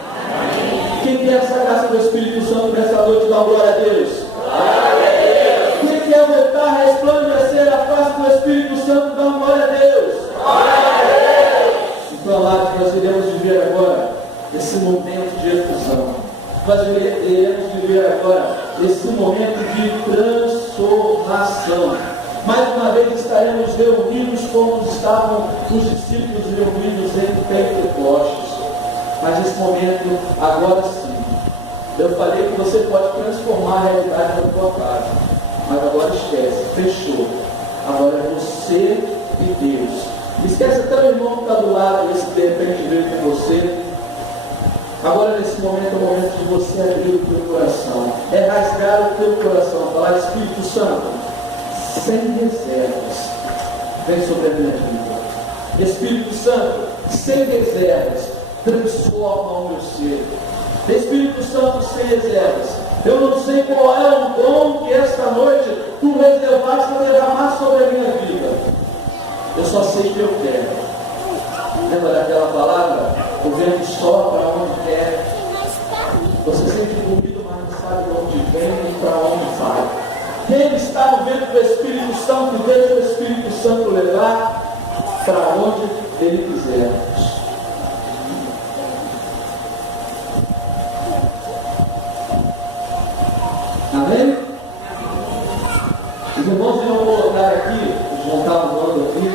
Quem tem essa graça do Espírito Santo nessa noite, dá glória a Deus. Glória a Deus. Quem quer voltar a resplandecer a face do Espírito Santo, dá glória a Deus. Glória a Deus. Então, amados, nós iremos viver agora esse momento de efusão. Nós iremos viver agora esse momento de transformação. Mais uma vez estaremos reunidos como estavam os discípulos reunidos em Pentecostes. Mas esse momento, agora sim, eu falei que você pode transformar a realidade da tua casa. Mas agora esquece, fechou. Agora é você e Deus. Esquece até o irmão que está do lado, esse que de repente veio com você. Agora nesse momento é o momento de você abrir o teu coração. É rasgar o teu coração. Falar, Espírito Santo, sem reservas, vem sobre a minha vida. Espírito Santo, sem reservas, transforma o meu ser. Espírito Santo, sem reservas, eu não sei qual é o dom que esta noite tu reservaste para derramar sobre a minha vida. Eu só sei que eu quero. Lembra daquela palavra? O vento sopra onde quer. Você sente bonito, mas não sabe de onde vem e para onde vai. Quem está no vento do Espírito Santo, deixa o Espírito Santo levar para onde ele quiser. Amém? Os irmãos irão colocar aqui, os vão estar mudando aqui,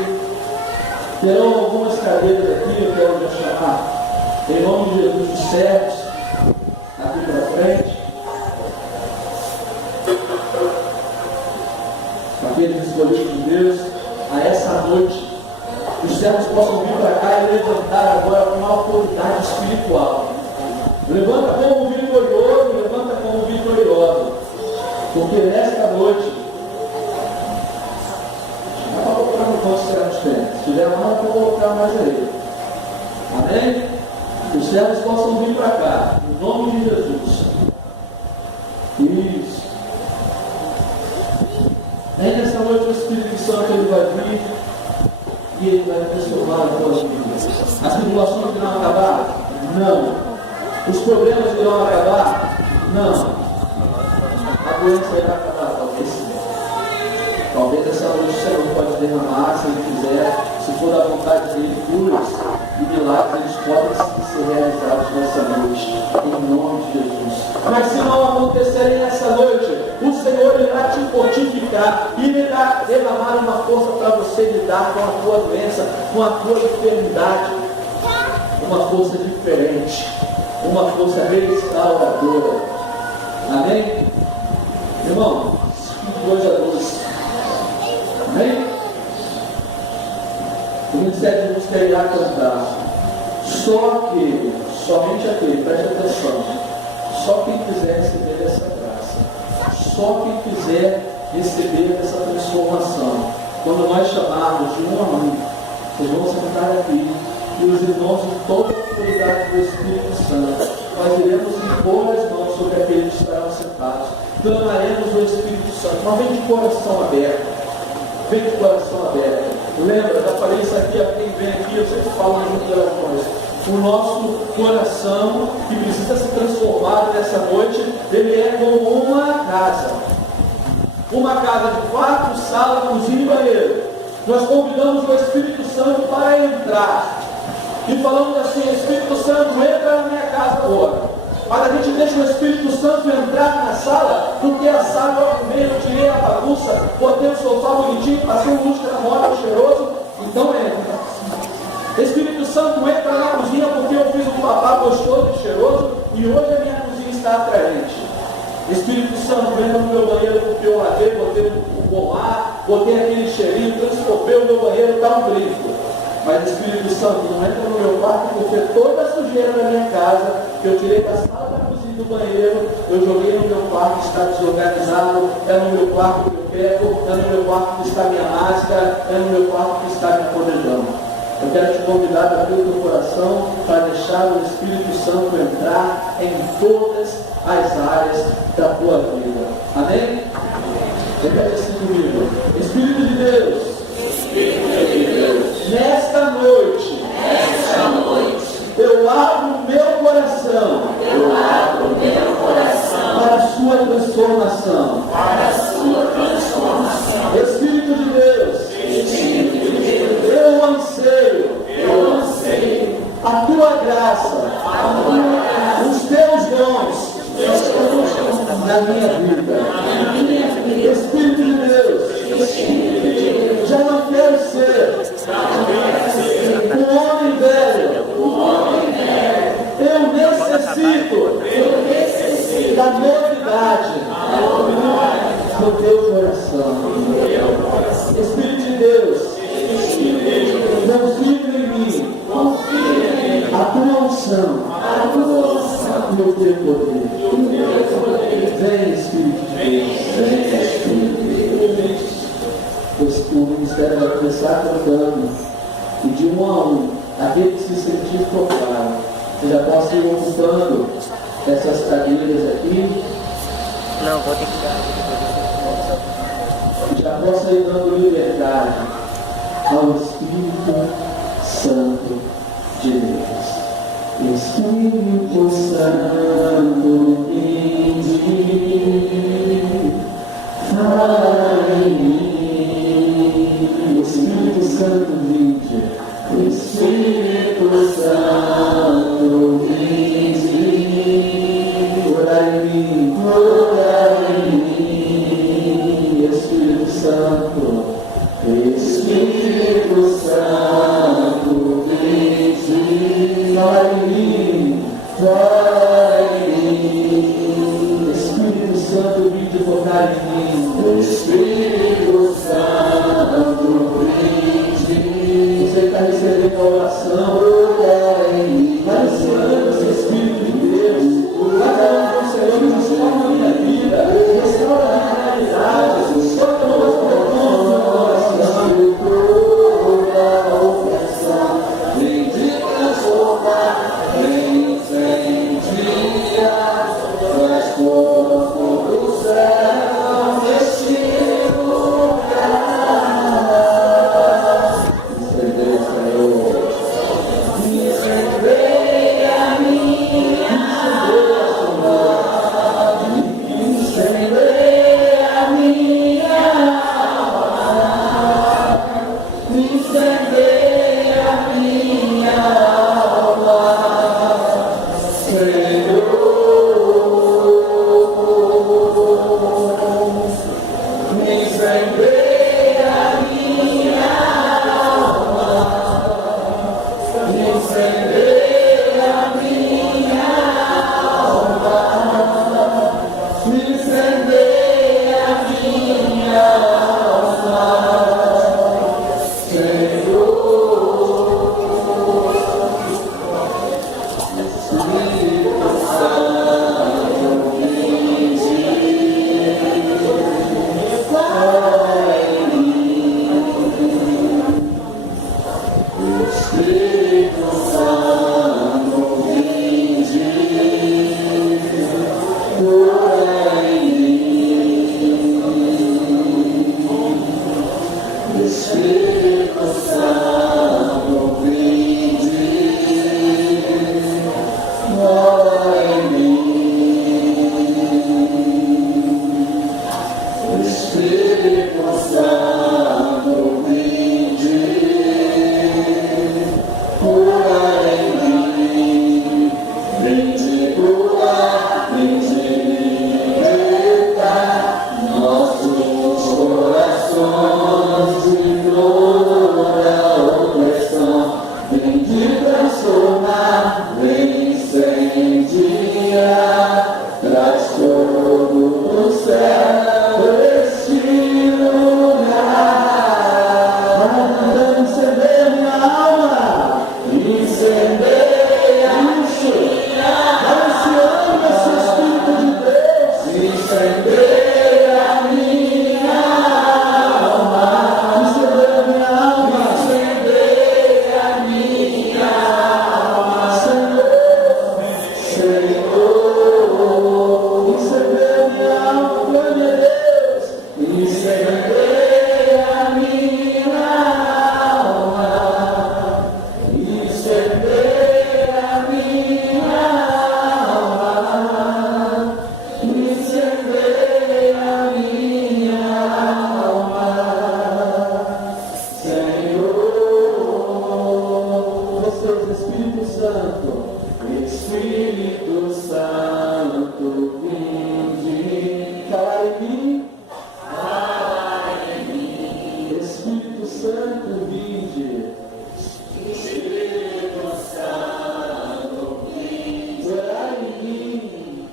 terão algumas cadeiras aqui, eu quero já chamar, em nome de Jesus, os servos, aqui para frente, aqueles escolhidos de Deus, a essa noite, os servos possam vir para cá e levantar agora com uma autoridade espiritual. Levanta como vitorioso, levanta como vitoriosa, porque nesta noite, não para colocar no ponto será diferente. Se tiver mais, eu vou colocar mais aí. Amém? Os servos possam vir para cá, em nome de Jesus. Isso. Aí nessa noite o Espírito Santo ele vai vir e ele vai transformar a tua vida. As tribulações irão acabar? Não. Os problemas irão acabar? Não. A doença irá acabar, talvez sim. Talvez essa noite o Senhor pode derramar, se Ele quiser, se for da vontade dEle, curas e milagres, eles podem ser realizados nessa noite, em nome de Jesus. Mas se não acontecerem nessa noite, o Senhor irá te fortificar e irá derramar uma força para você lidar com a tua doença, com a tua enfermidade, uma força diferente, uma força restauradora. Amém? Irmão, que coisa doce. Amém? O Ministério de Música irá cantar. Somente aquele, preste atenção, só quem quiser receber essa graça, só quem quiser receber essa transformação, quando nós chamarmos de um a um, vocês vão sentar aqui, e os irmãos de toda a autoridade do Espírito Santo, nós iremos impor as mãos sobre aqueles que estarão sentados, clamaremos o Espírito Santo, mas vem de coração aberto, vem de coração aberto. Lembra, já falei isso aqui, a quem vem aqui, eu sempre falo junto das coisas. O nosso coração, que precisa ser transformado nessa noite, ele é como uma casa. Uma casa de quarto, sala, cozinha e banheiro. Nós convidamos o Espírito Santo para entrar. E falamos assim: Espírito Santo, entra na minha casa agora. Mas a gente deixa o Espírito Santo entrar na sala, porque a sala eu arrumei, eu tirei a bagunça, botei o sofá bonitinho, passei um lustre na moda cheiroso, então entra. Espírito Santo entra na cozinha porque eu fiz um papá gostoso e cheiroso e hoje a minha cozinha está atraente. Espírito Santo entra no meu banheiro porque eu lavei, botei um bom ar, botei aquele cheirinho, transformei o meu banheiro, está um brinco. Mas Espírito Santo não entra no meu quarto porque toda a sujeira da minha casa, que eu tirei da sala da cozinha do banheiro, eu joguei no meu quarto, está desorganizado, é no meu quarto que eu quero, é no meu quarto que está minha máscara, é no meu quarto que está minha podridão. Eu quero te convidar a abrir o teu coração para deixar o Espírito Santo entrar em todas as áreas da tua vida. Amém? Repete assim comigo. Espírito de Deus, nesta noite, eu abro o meu coração, para a sua transformação. Espírito de Deus, eu anseio a tua graça, os teus dons na minha vida. Espírito de Deus, já não quero ser um homem velho. Eu necessito da novidade no teu coração. Espírito de Deus, confia em mim a tua unção e o teu poder. Vem, Espírito de Deus. O ministério vai começar cantando, e de um a um, aquele que se sentir tocado, você já possa ir ocupando essas cadeiras aqui. Não, vou ter que dar. Já possa ir dando liberdade ao Espírito Santo de Deus. Espírito Santo, vinde, fala em mim. Espírito Santo, vinde. Espírito Santo, vinde, orar em mim, Espírito Santo, Espírito Santo, vinde, fala em mim, Espírito Santo, vinde tocar em mim, Espírito Santo, vinde. Você está recebendo a oração Santo, vinde. Espírito Santo, vinde. Orai em mim.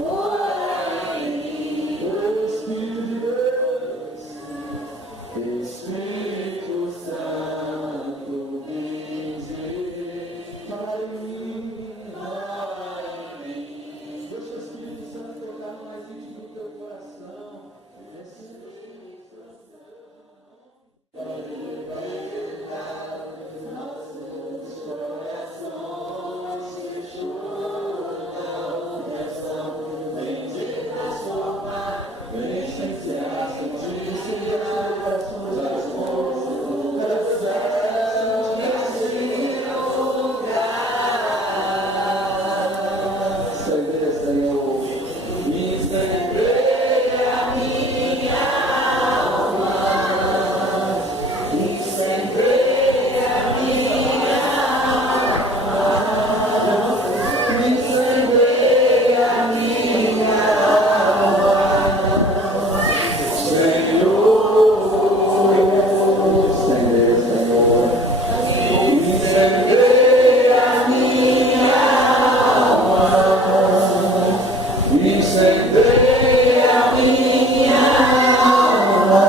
Orai em mim. O Espírito de Deus. Espírito Santo, vinde. Fala em mim. Orai em mim. Deixa o Espírito Santo tocar no mais íntimo do teu coração. Receba o Espírito Santo. Nossos corações se choram, vem te transformar, vem incendiar, sentir incendiar o coração das mãos, o coração nesse lugar. Senhor, incendeia a minha alma, incendeia a minha alma, incendeia a minha alma, Senhor, Senhor, incendeia a minha alma, incendeia a minha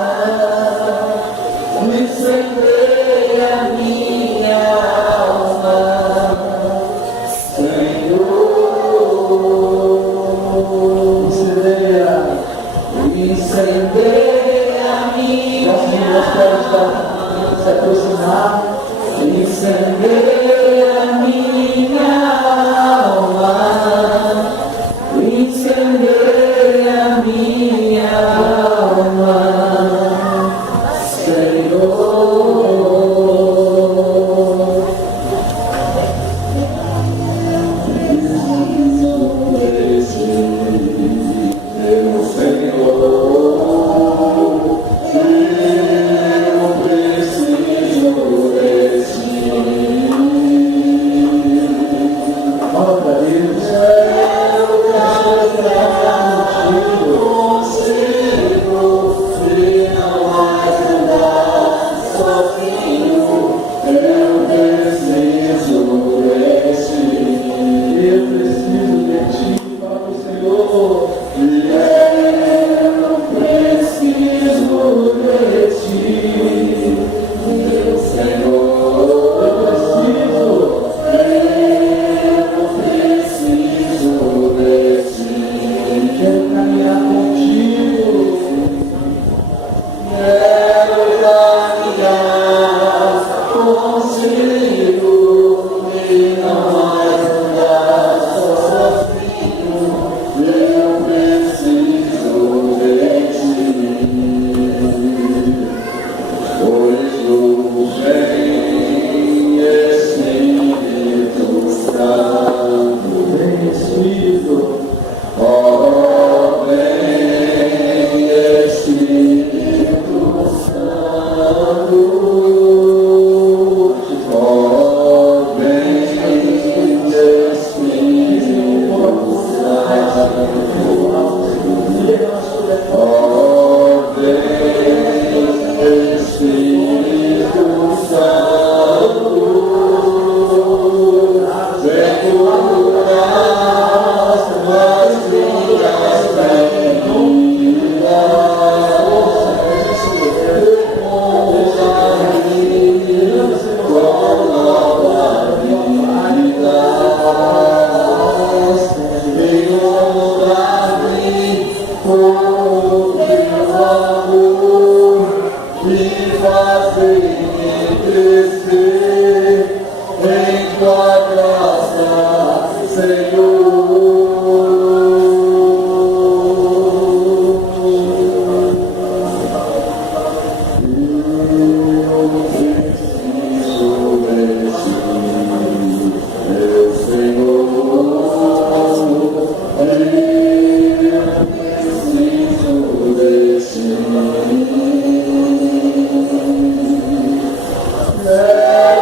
alma, incendeia a minha alma, Senhor, incendeia a minha alma, se aproximar, incendeia a minha alma, incendeia a minha alma, Yeah.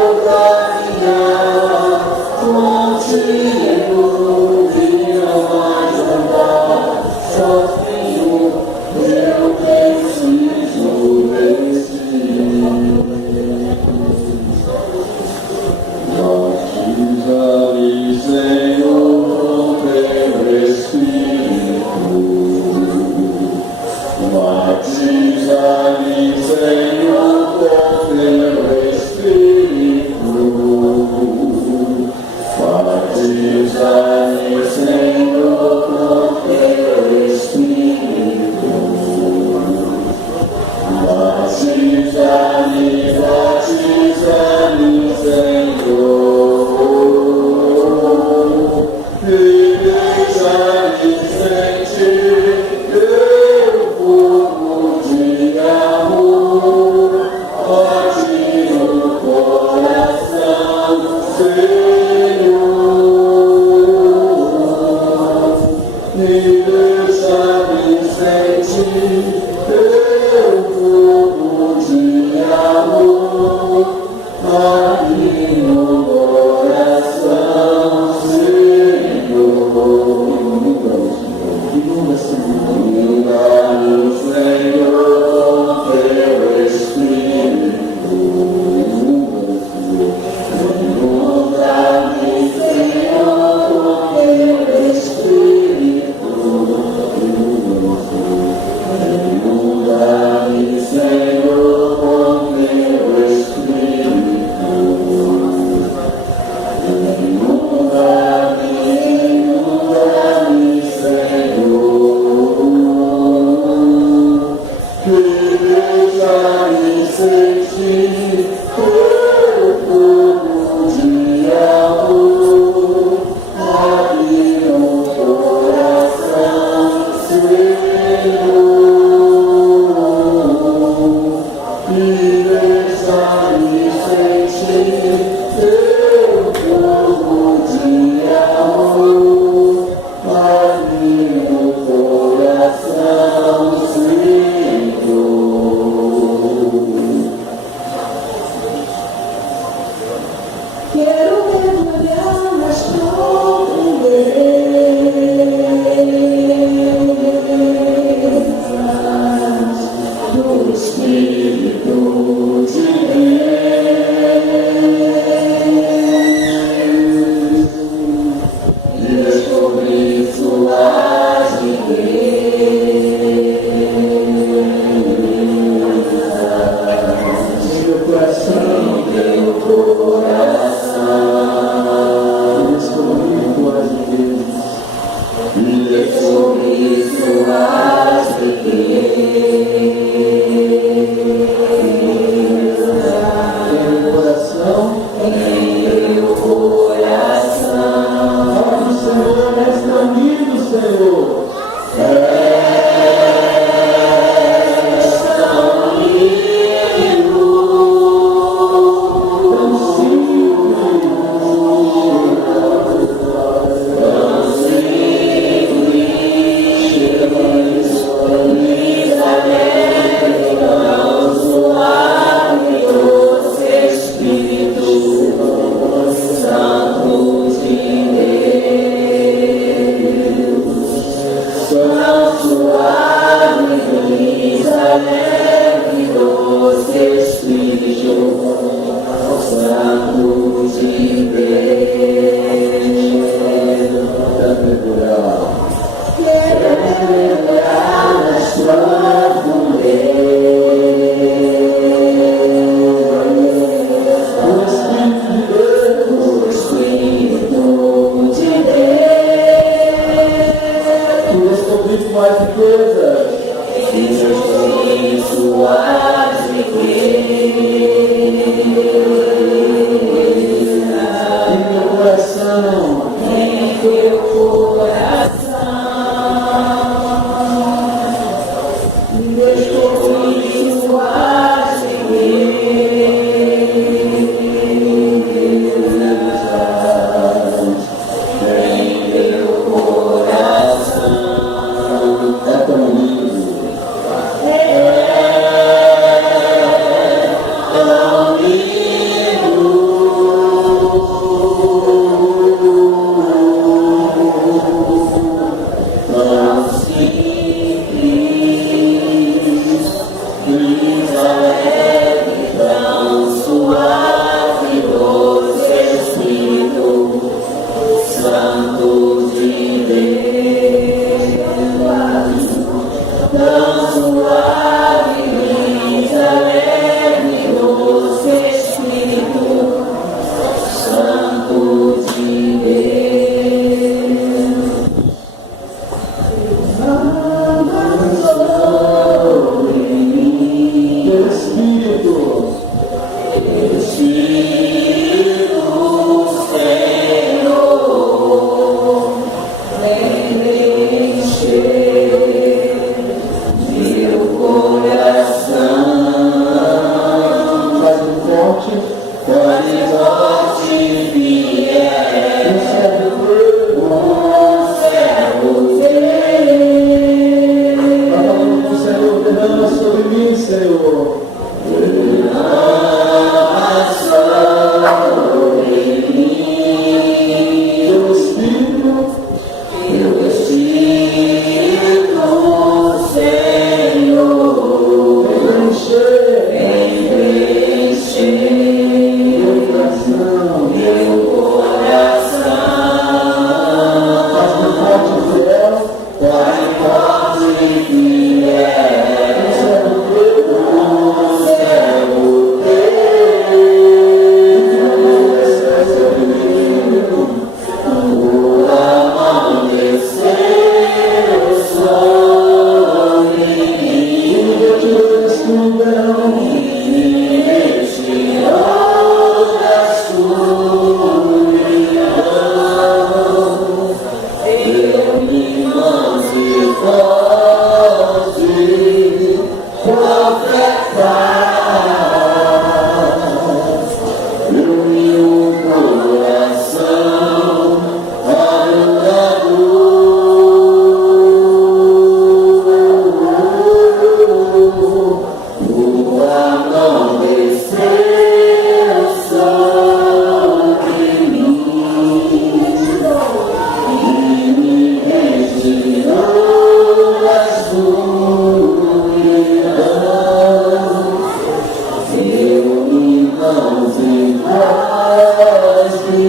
mãos e voz de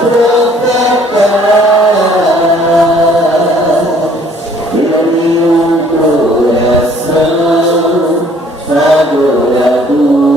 profetar. Eu vi um coração adorador.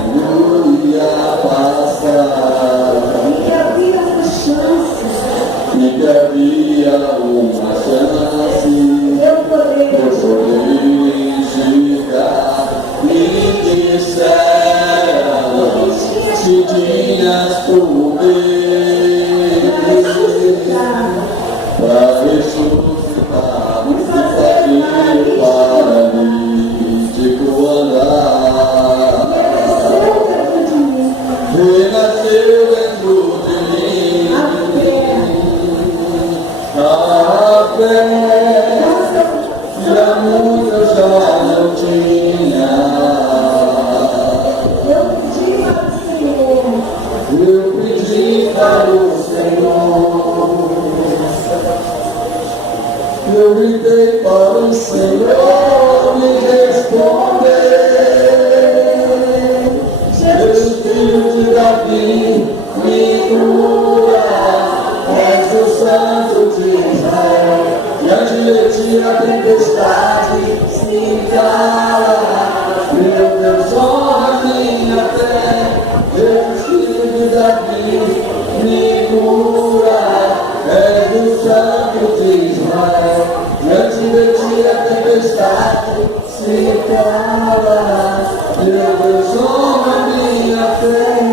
Aleluia, passa. tenhas poder para ressuscitar e fazer paralítico andar. Renasceu dentro de mim a fé que há muito eu já não tinha. Eu pedi para o Senhor, eu gritei para o Senhor me responder. Jesus, filho de Davi, me cura, és o Santo de Israel. Diante de ti a tempestade se cala, meu Deus, honra minha fé. Jesus, filho de Davi, me cura, és o Santo de Israel. Diante de ti a tempestade se cala, meu Deus, honra minha fé.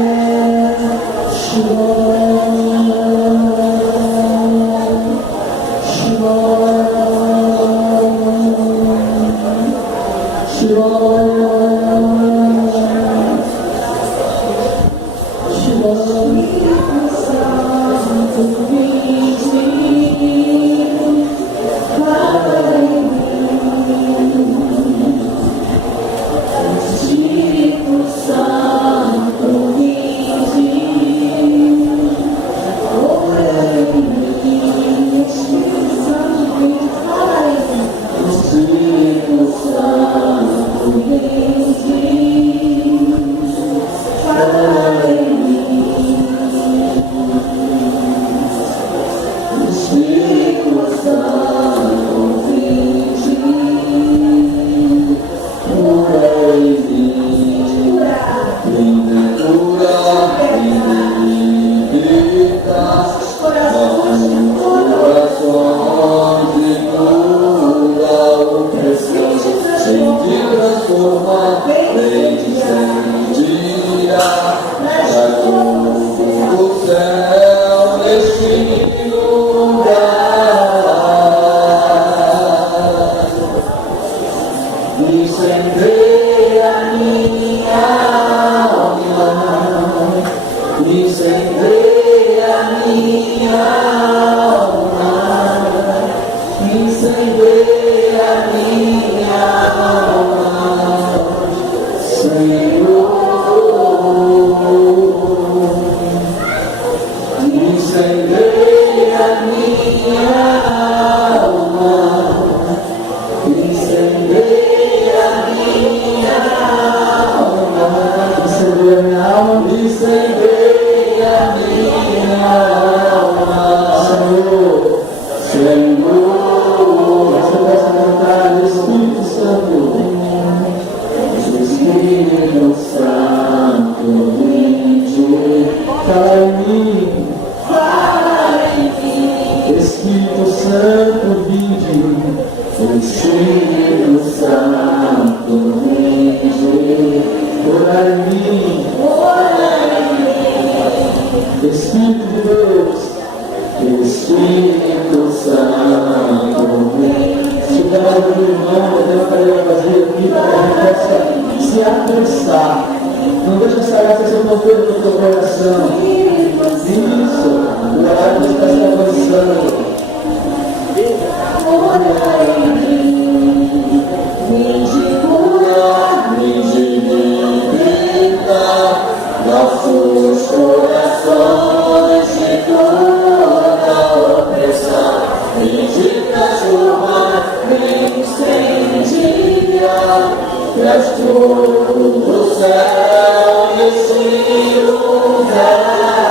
Do céu nesse lugar.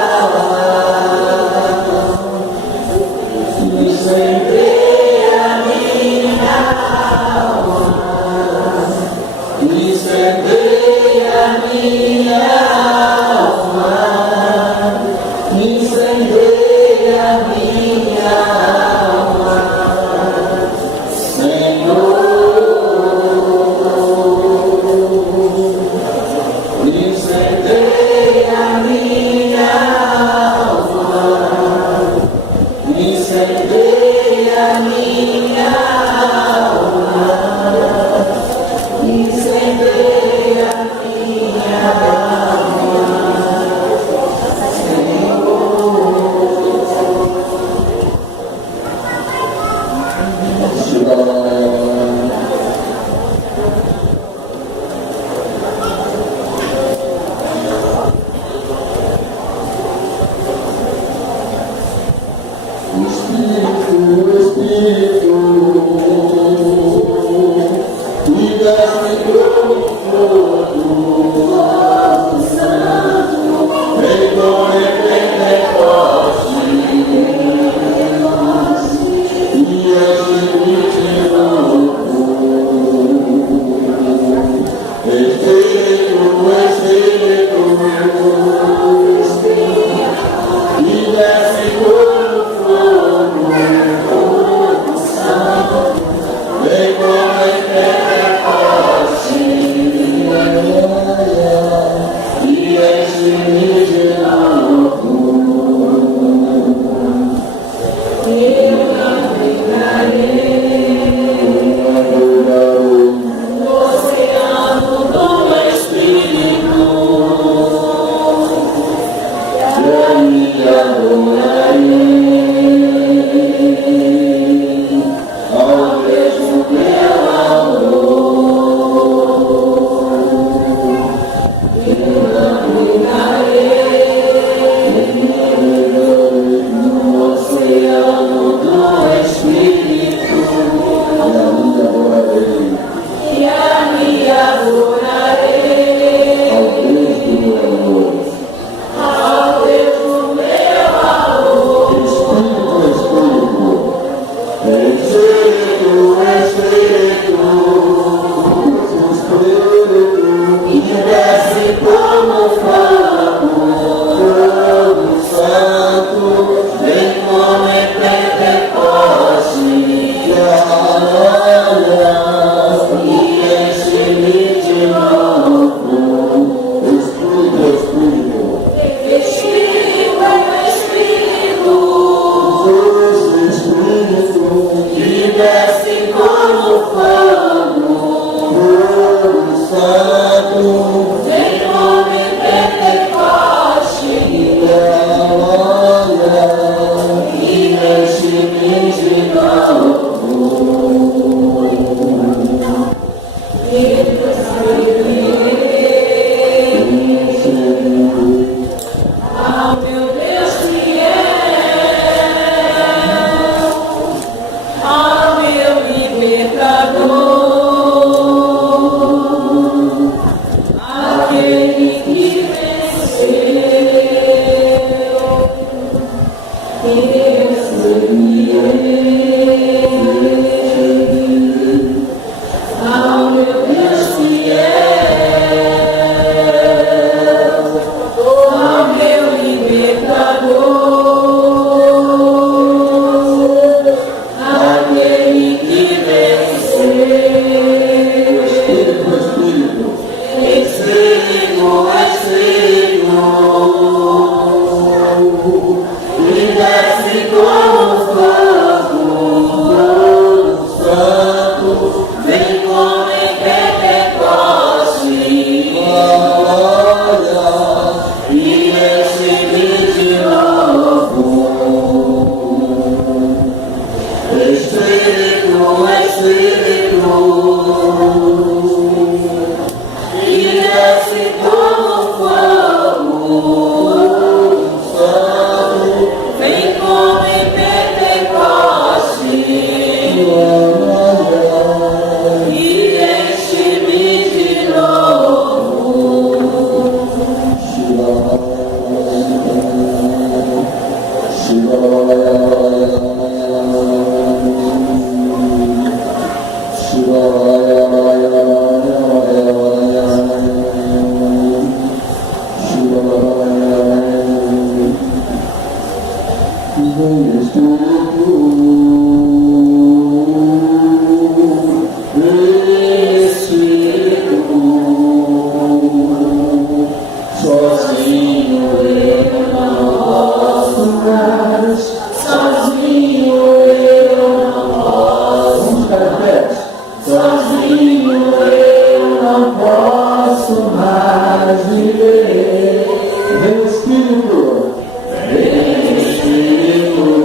Espírito,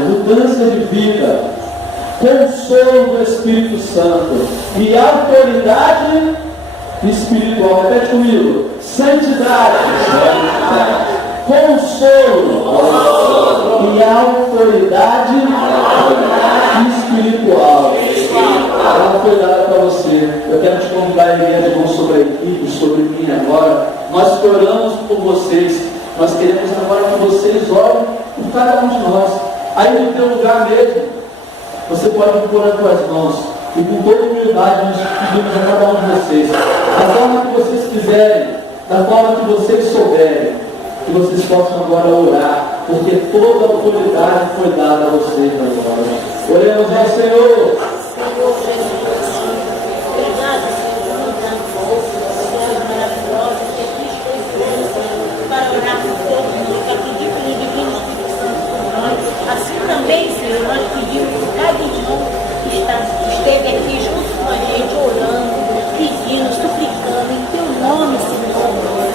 mudança de vida, consolo do Espírito Santo e autoridade espiritual. Repete comigo: santidade, consolo e autoridade espiritual. Ela foi dada para você. Eu quero te convidar a igreja, irmão, sobre a equipe, sobre mim agora. Nós oramos por vocês. Nós queremos agora que vocês orem por cada um de nós. Aí no teu lugar mesmo, você pode pôr as tuas mãos. E com toda humildade nós pedimos a cada um de vocês, da forma que vocês quiserem, da forma que vocês souberem, que vocês possam agora orar, porque toda a autoridade foi dada a vocês agora. Oremos ao Senhor. Senhor Jesus, obrigado, Senhor, por nos dar força, Senhor, maravilhosa, que Cristo foi para orar por todos, para pedir pelo Divino Espírito Santo por nós. Assim também, Senhor, nós pedimos por cada irmão que esteve aqui junto com a gente, orando, pedindo, suplicando, em teu nome, Senhor,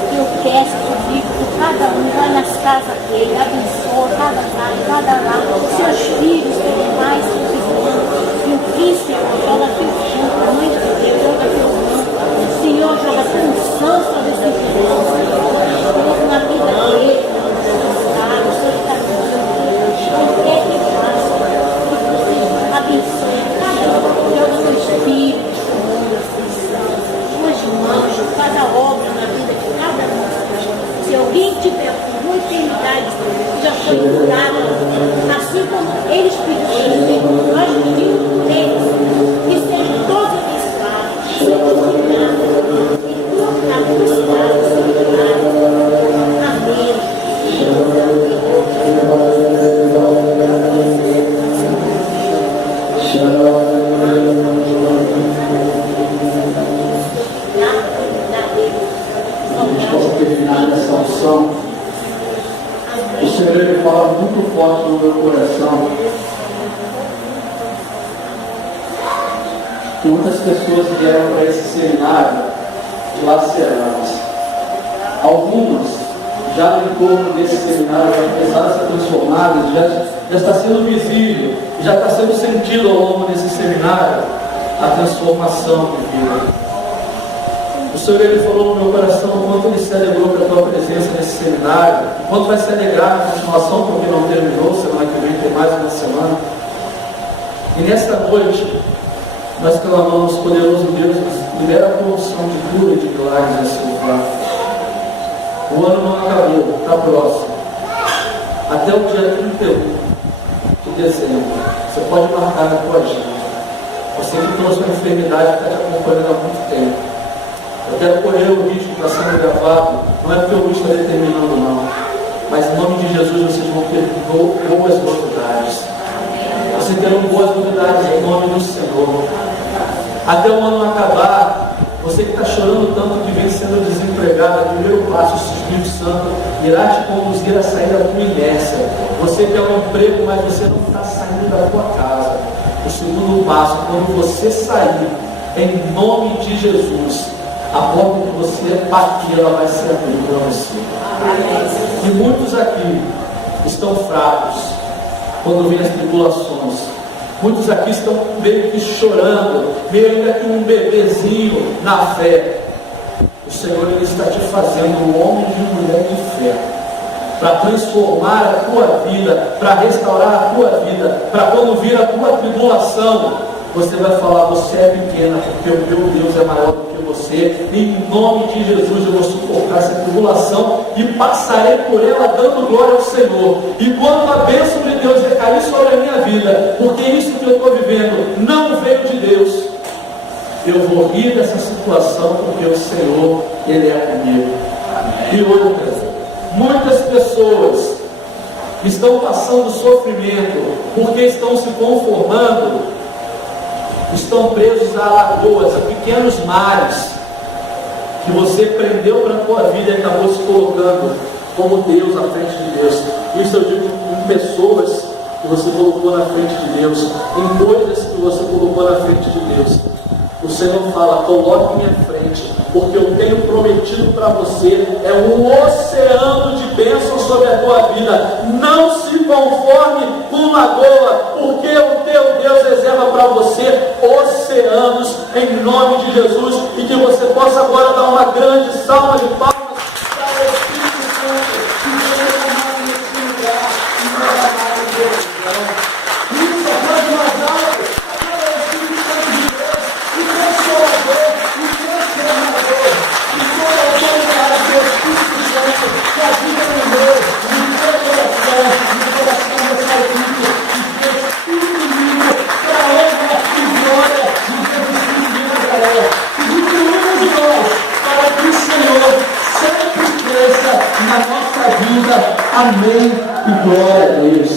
que eu peço, suplico por cada um, vai nas casas dele, abençoa cada casa, cada lar, seus filhos, seus pais, seus irmãos. E o príncipe joga teu chão, a mãe de Deus joga teu mão. Senhor, joga teu unção sobre esse irmão, Senhor, na vida dele, nos seus carros, seus caminhos, qualquer que faça, que você abençoe cada um, joga teu espírito, Senhor, suas mãos, faz a obra na vida de cada um. Se alguém tiver com muita idade, já foi curado, assim como eles pediram, nós pedimos por eles, que sejam todos abençoados, santificados, e toda a felicidade, santificada. Amém. Posso terminar nessa unção. O Senhor, Ele fala muito forte no meu coração que muitas pessoas vieram para esse seminário dilaceradas. Algumas já no entorno desse seminário já começaram a ser transformadas, já está sendo visível, já está sendo sentido ao longo desse seminário a transformação de vida. O Senhor, Ele falou no meu coração o quanto Ele se alegrou com a tua presença nesse seminário, o quanto vai se alegrar na continuação, porque não terminou, semana que vem tem mais uma semana. E nessa noite, nós clamamos, poderoso Deus, libera a porção de cura e de milagres nesse lugar. O ano não acabou, está próximo. Até o dia 31 de dezembro, você pode marcar na tua agenda. Você que trouxe uma enfermidade que está te acompanhando há muito tempo. Eu quero correr o risco que está sendo gravado, não é porque eu estou determinando não, mas em nome de Jesus vocês vão ter boas novidades. Vocês terão boas novidades em nome do Senhor. Até o ano acabar, você que está chorando tanto que vem sendo desempregado, o primeiro passo, o Espírito Santo irá te conduzir a sair da tua inércia. Você quer um emprego, mas você não está saindo da tua casa. O segundo passo, quando você sair, em nome de Jesus, a porta que você bater, ela vai se abrir para você. E muitos aqui estão fracos quando vêm as tribulações. Muitos aqui estão meio que chorando, meio ainda que um bebezinho na fé. O Senhor, Ele está te fazendo um homem e mulher de fé, para transformar a tua vida, para restaurar a tua vida, para quando vir a tua tribulação, você vai falar: você é pequena, porque o meu Deus é maior do que você. Em nome de Jesus eu vou suportar essa tribulação e passarei por ela dando glória ao Senhor. E quando a bênção de Deus recair sobre a minha vida, porque isso que eu estou vivendo não veio de Deus, eu vou rir dessa situação, porque o Senhor, Ele é comigo. E outras, muitas pessoas estão passando sofrimento porque estão se conformando, estão presos a lagoas, a pequenos mares que você prendeu para a tua vida e acabou se colocando como Deus à frente de Deus. Isso eu digo em pessoas que você colocou na frente de Deus, em coisas que você colocou na frente de Deus. O Senhor fala: coloque em minha frente, porque eu tenho prometido para você é um oceano de bênção sobre a tua vida. Não se conforme com lagoa, porque o teu Deus reserva para você oceanos, em nome de Jesus, e que você possa agora dar uma grande salva de palmas para o Espírito Santo, que venha derramado nesse lugar, e derramado em decisão. Isso, faz mais alto, agora é o Espírito Santo de Deus, o Consolador, o Transformador, e toda a autoridade do Espírito Santo, que habita no meu, no teu coração, no coração dessa equipe, e fez tudo lindo para a honra e glória de Jesus Cristo de Nazaré. E incluímos nós, para que o Senhor sempre cresça na nossa vida. Amém e glória a Deus.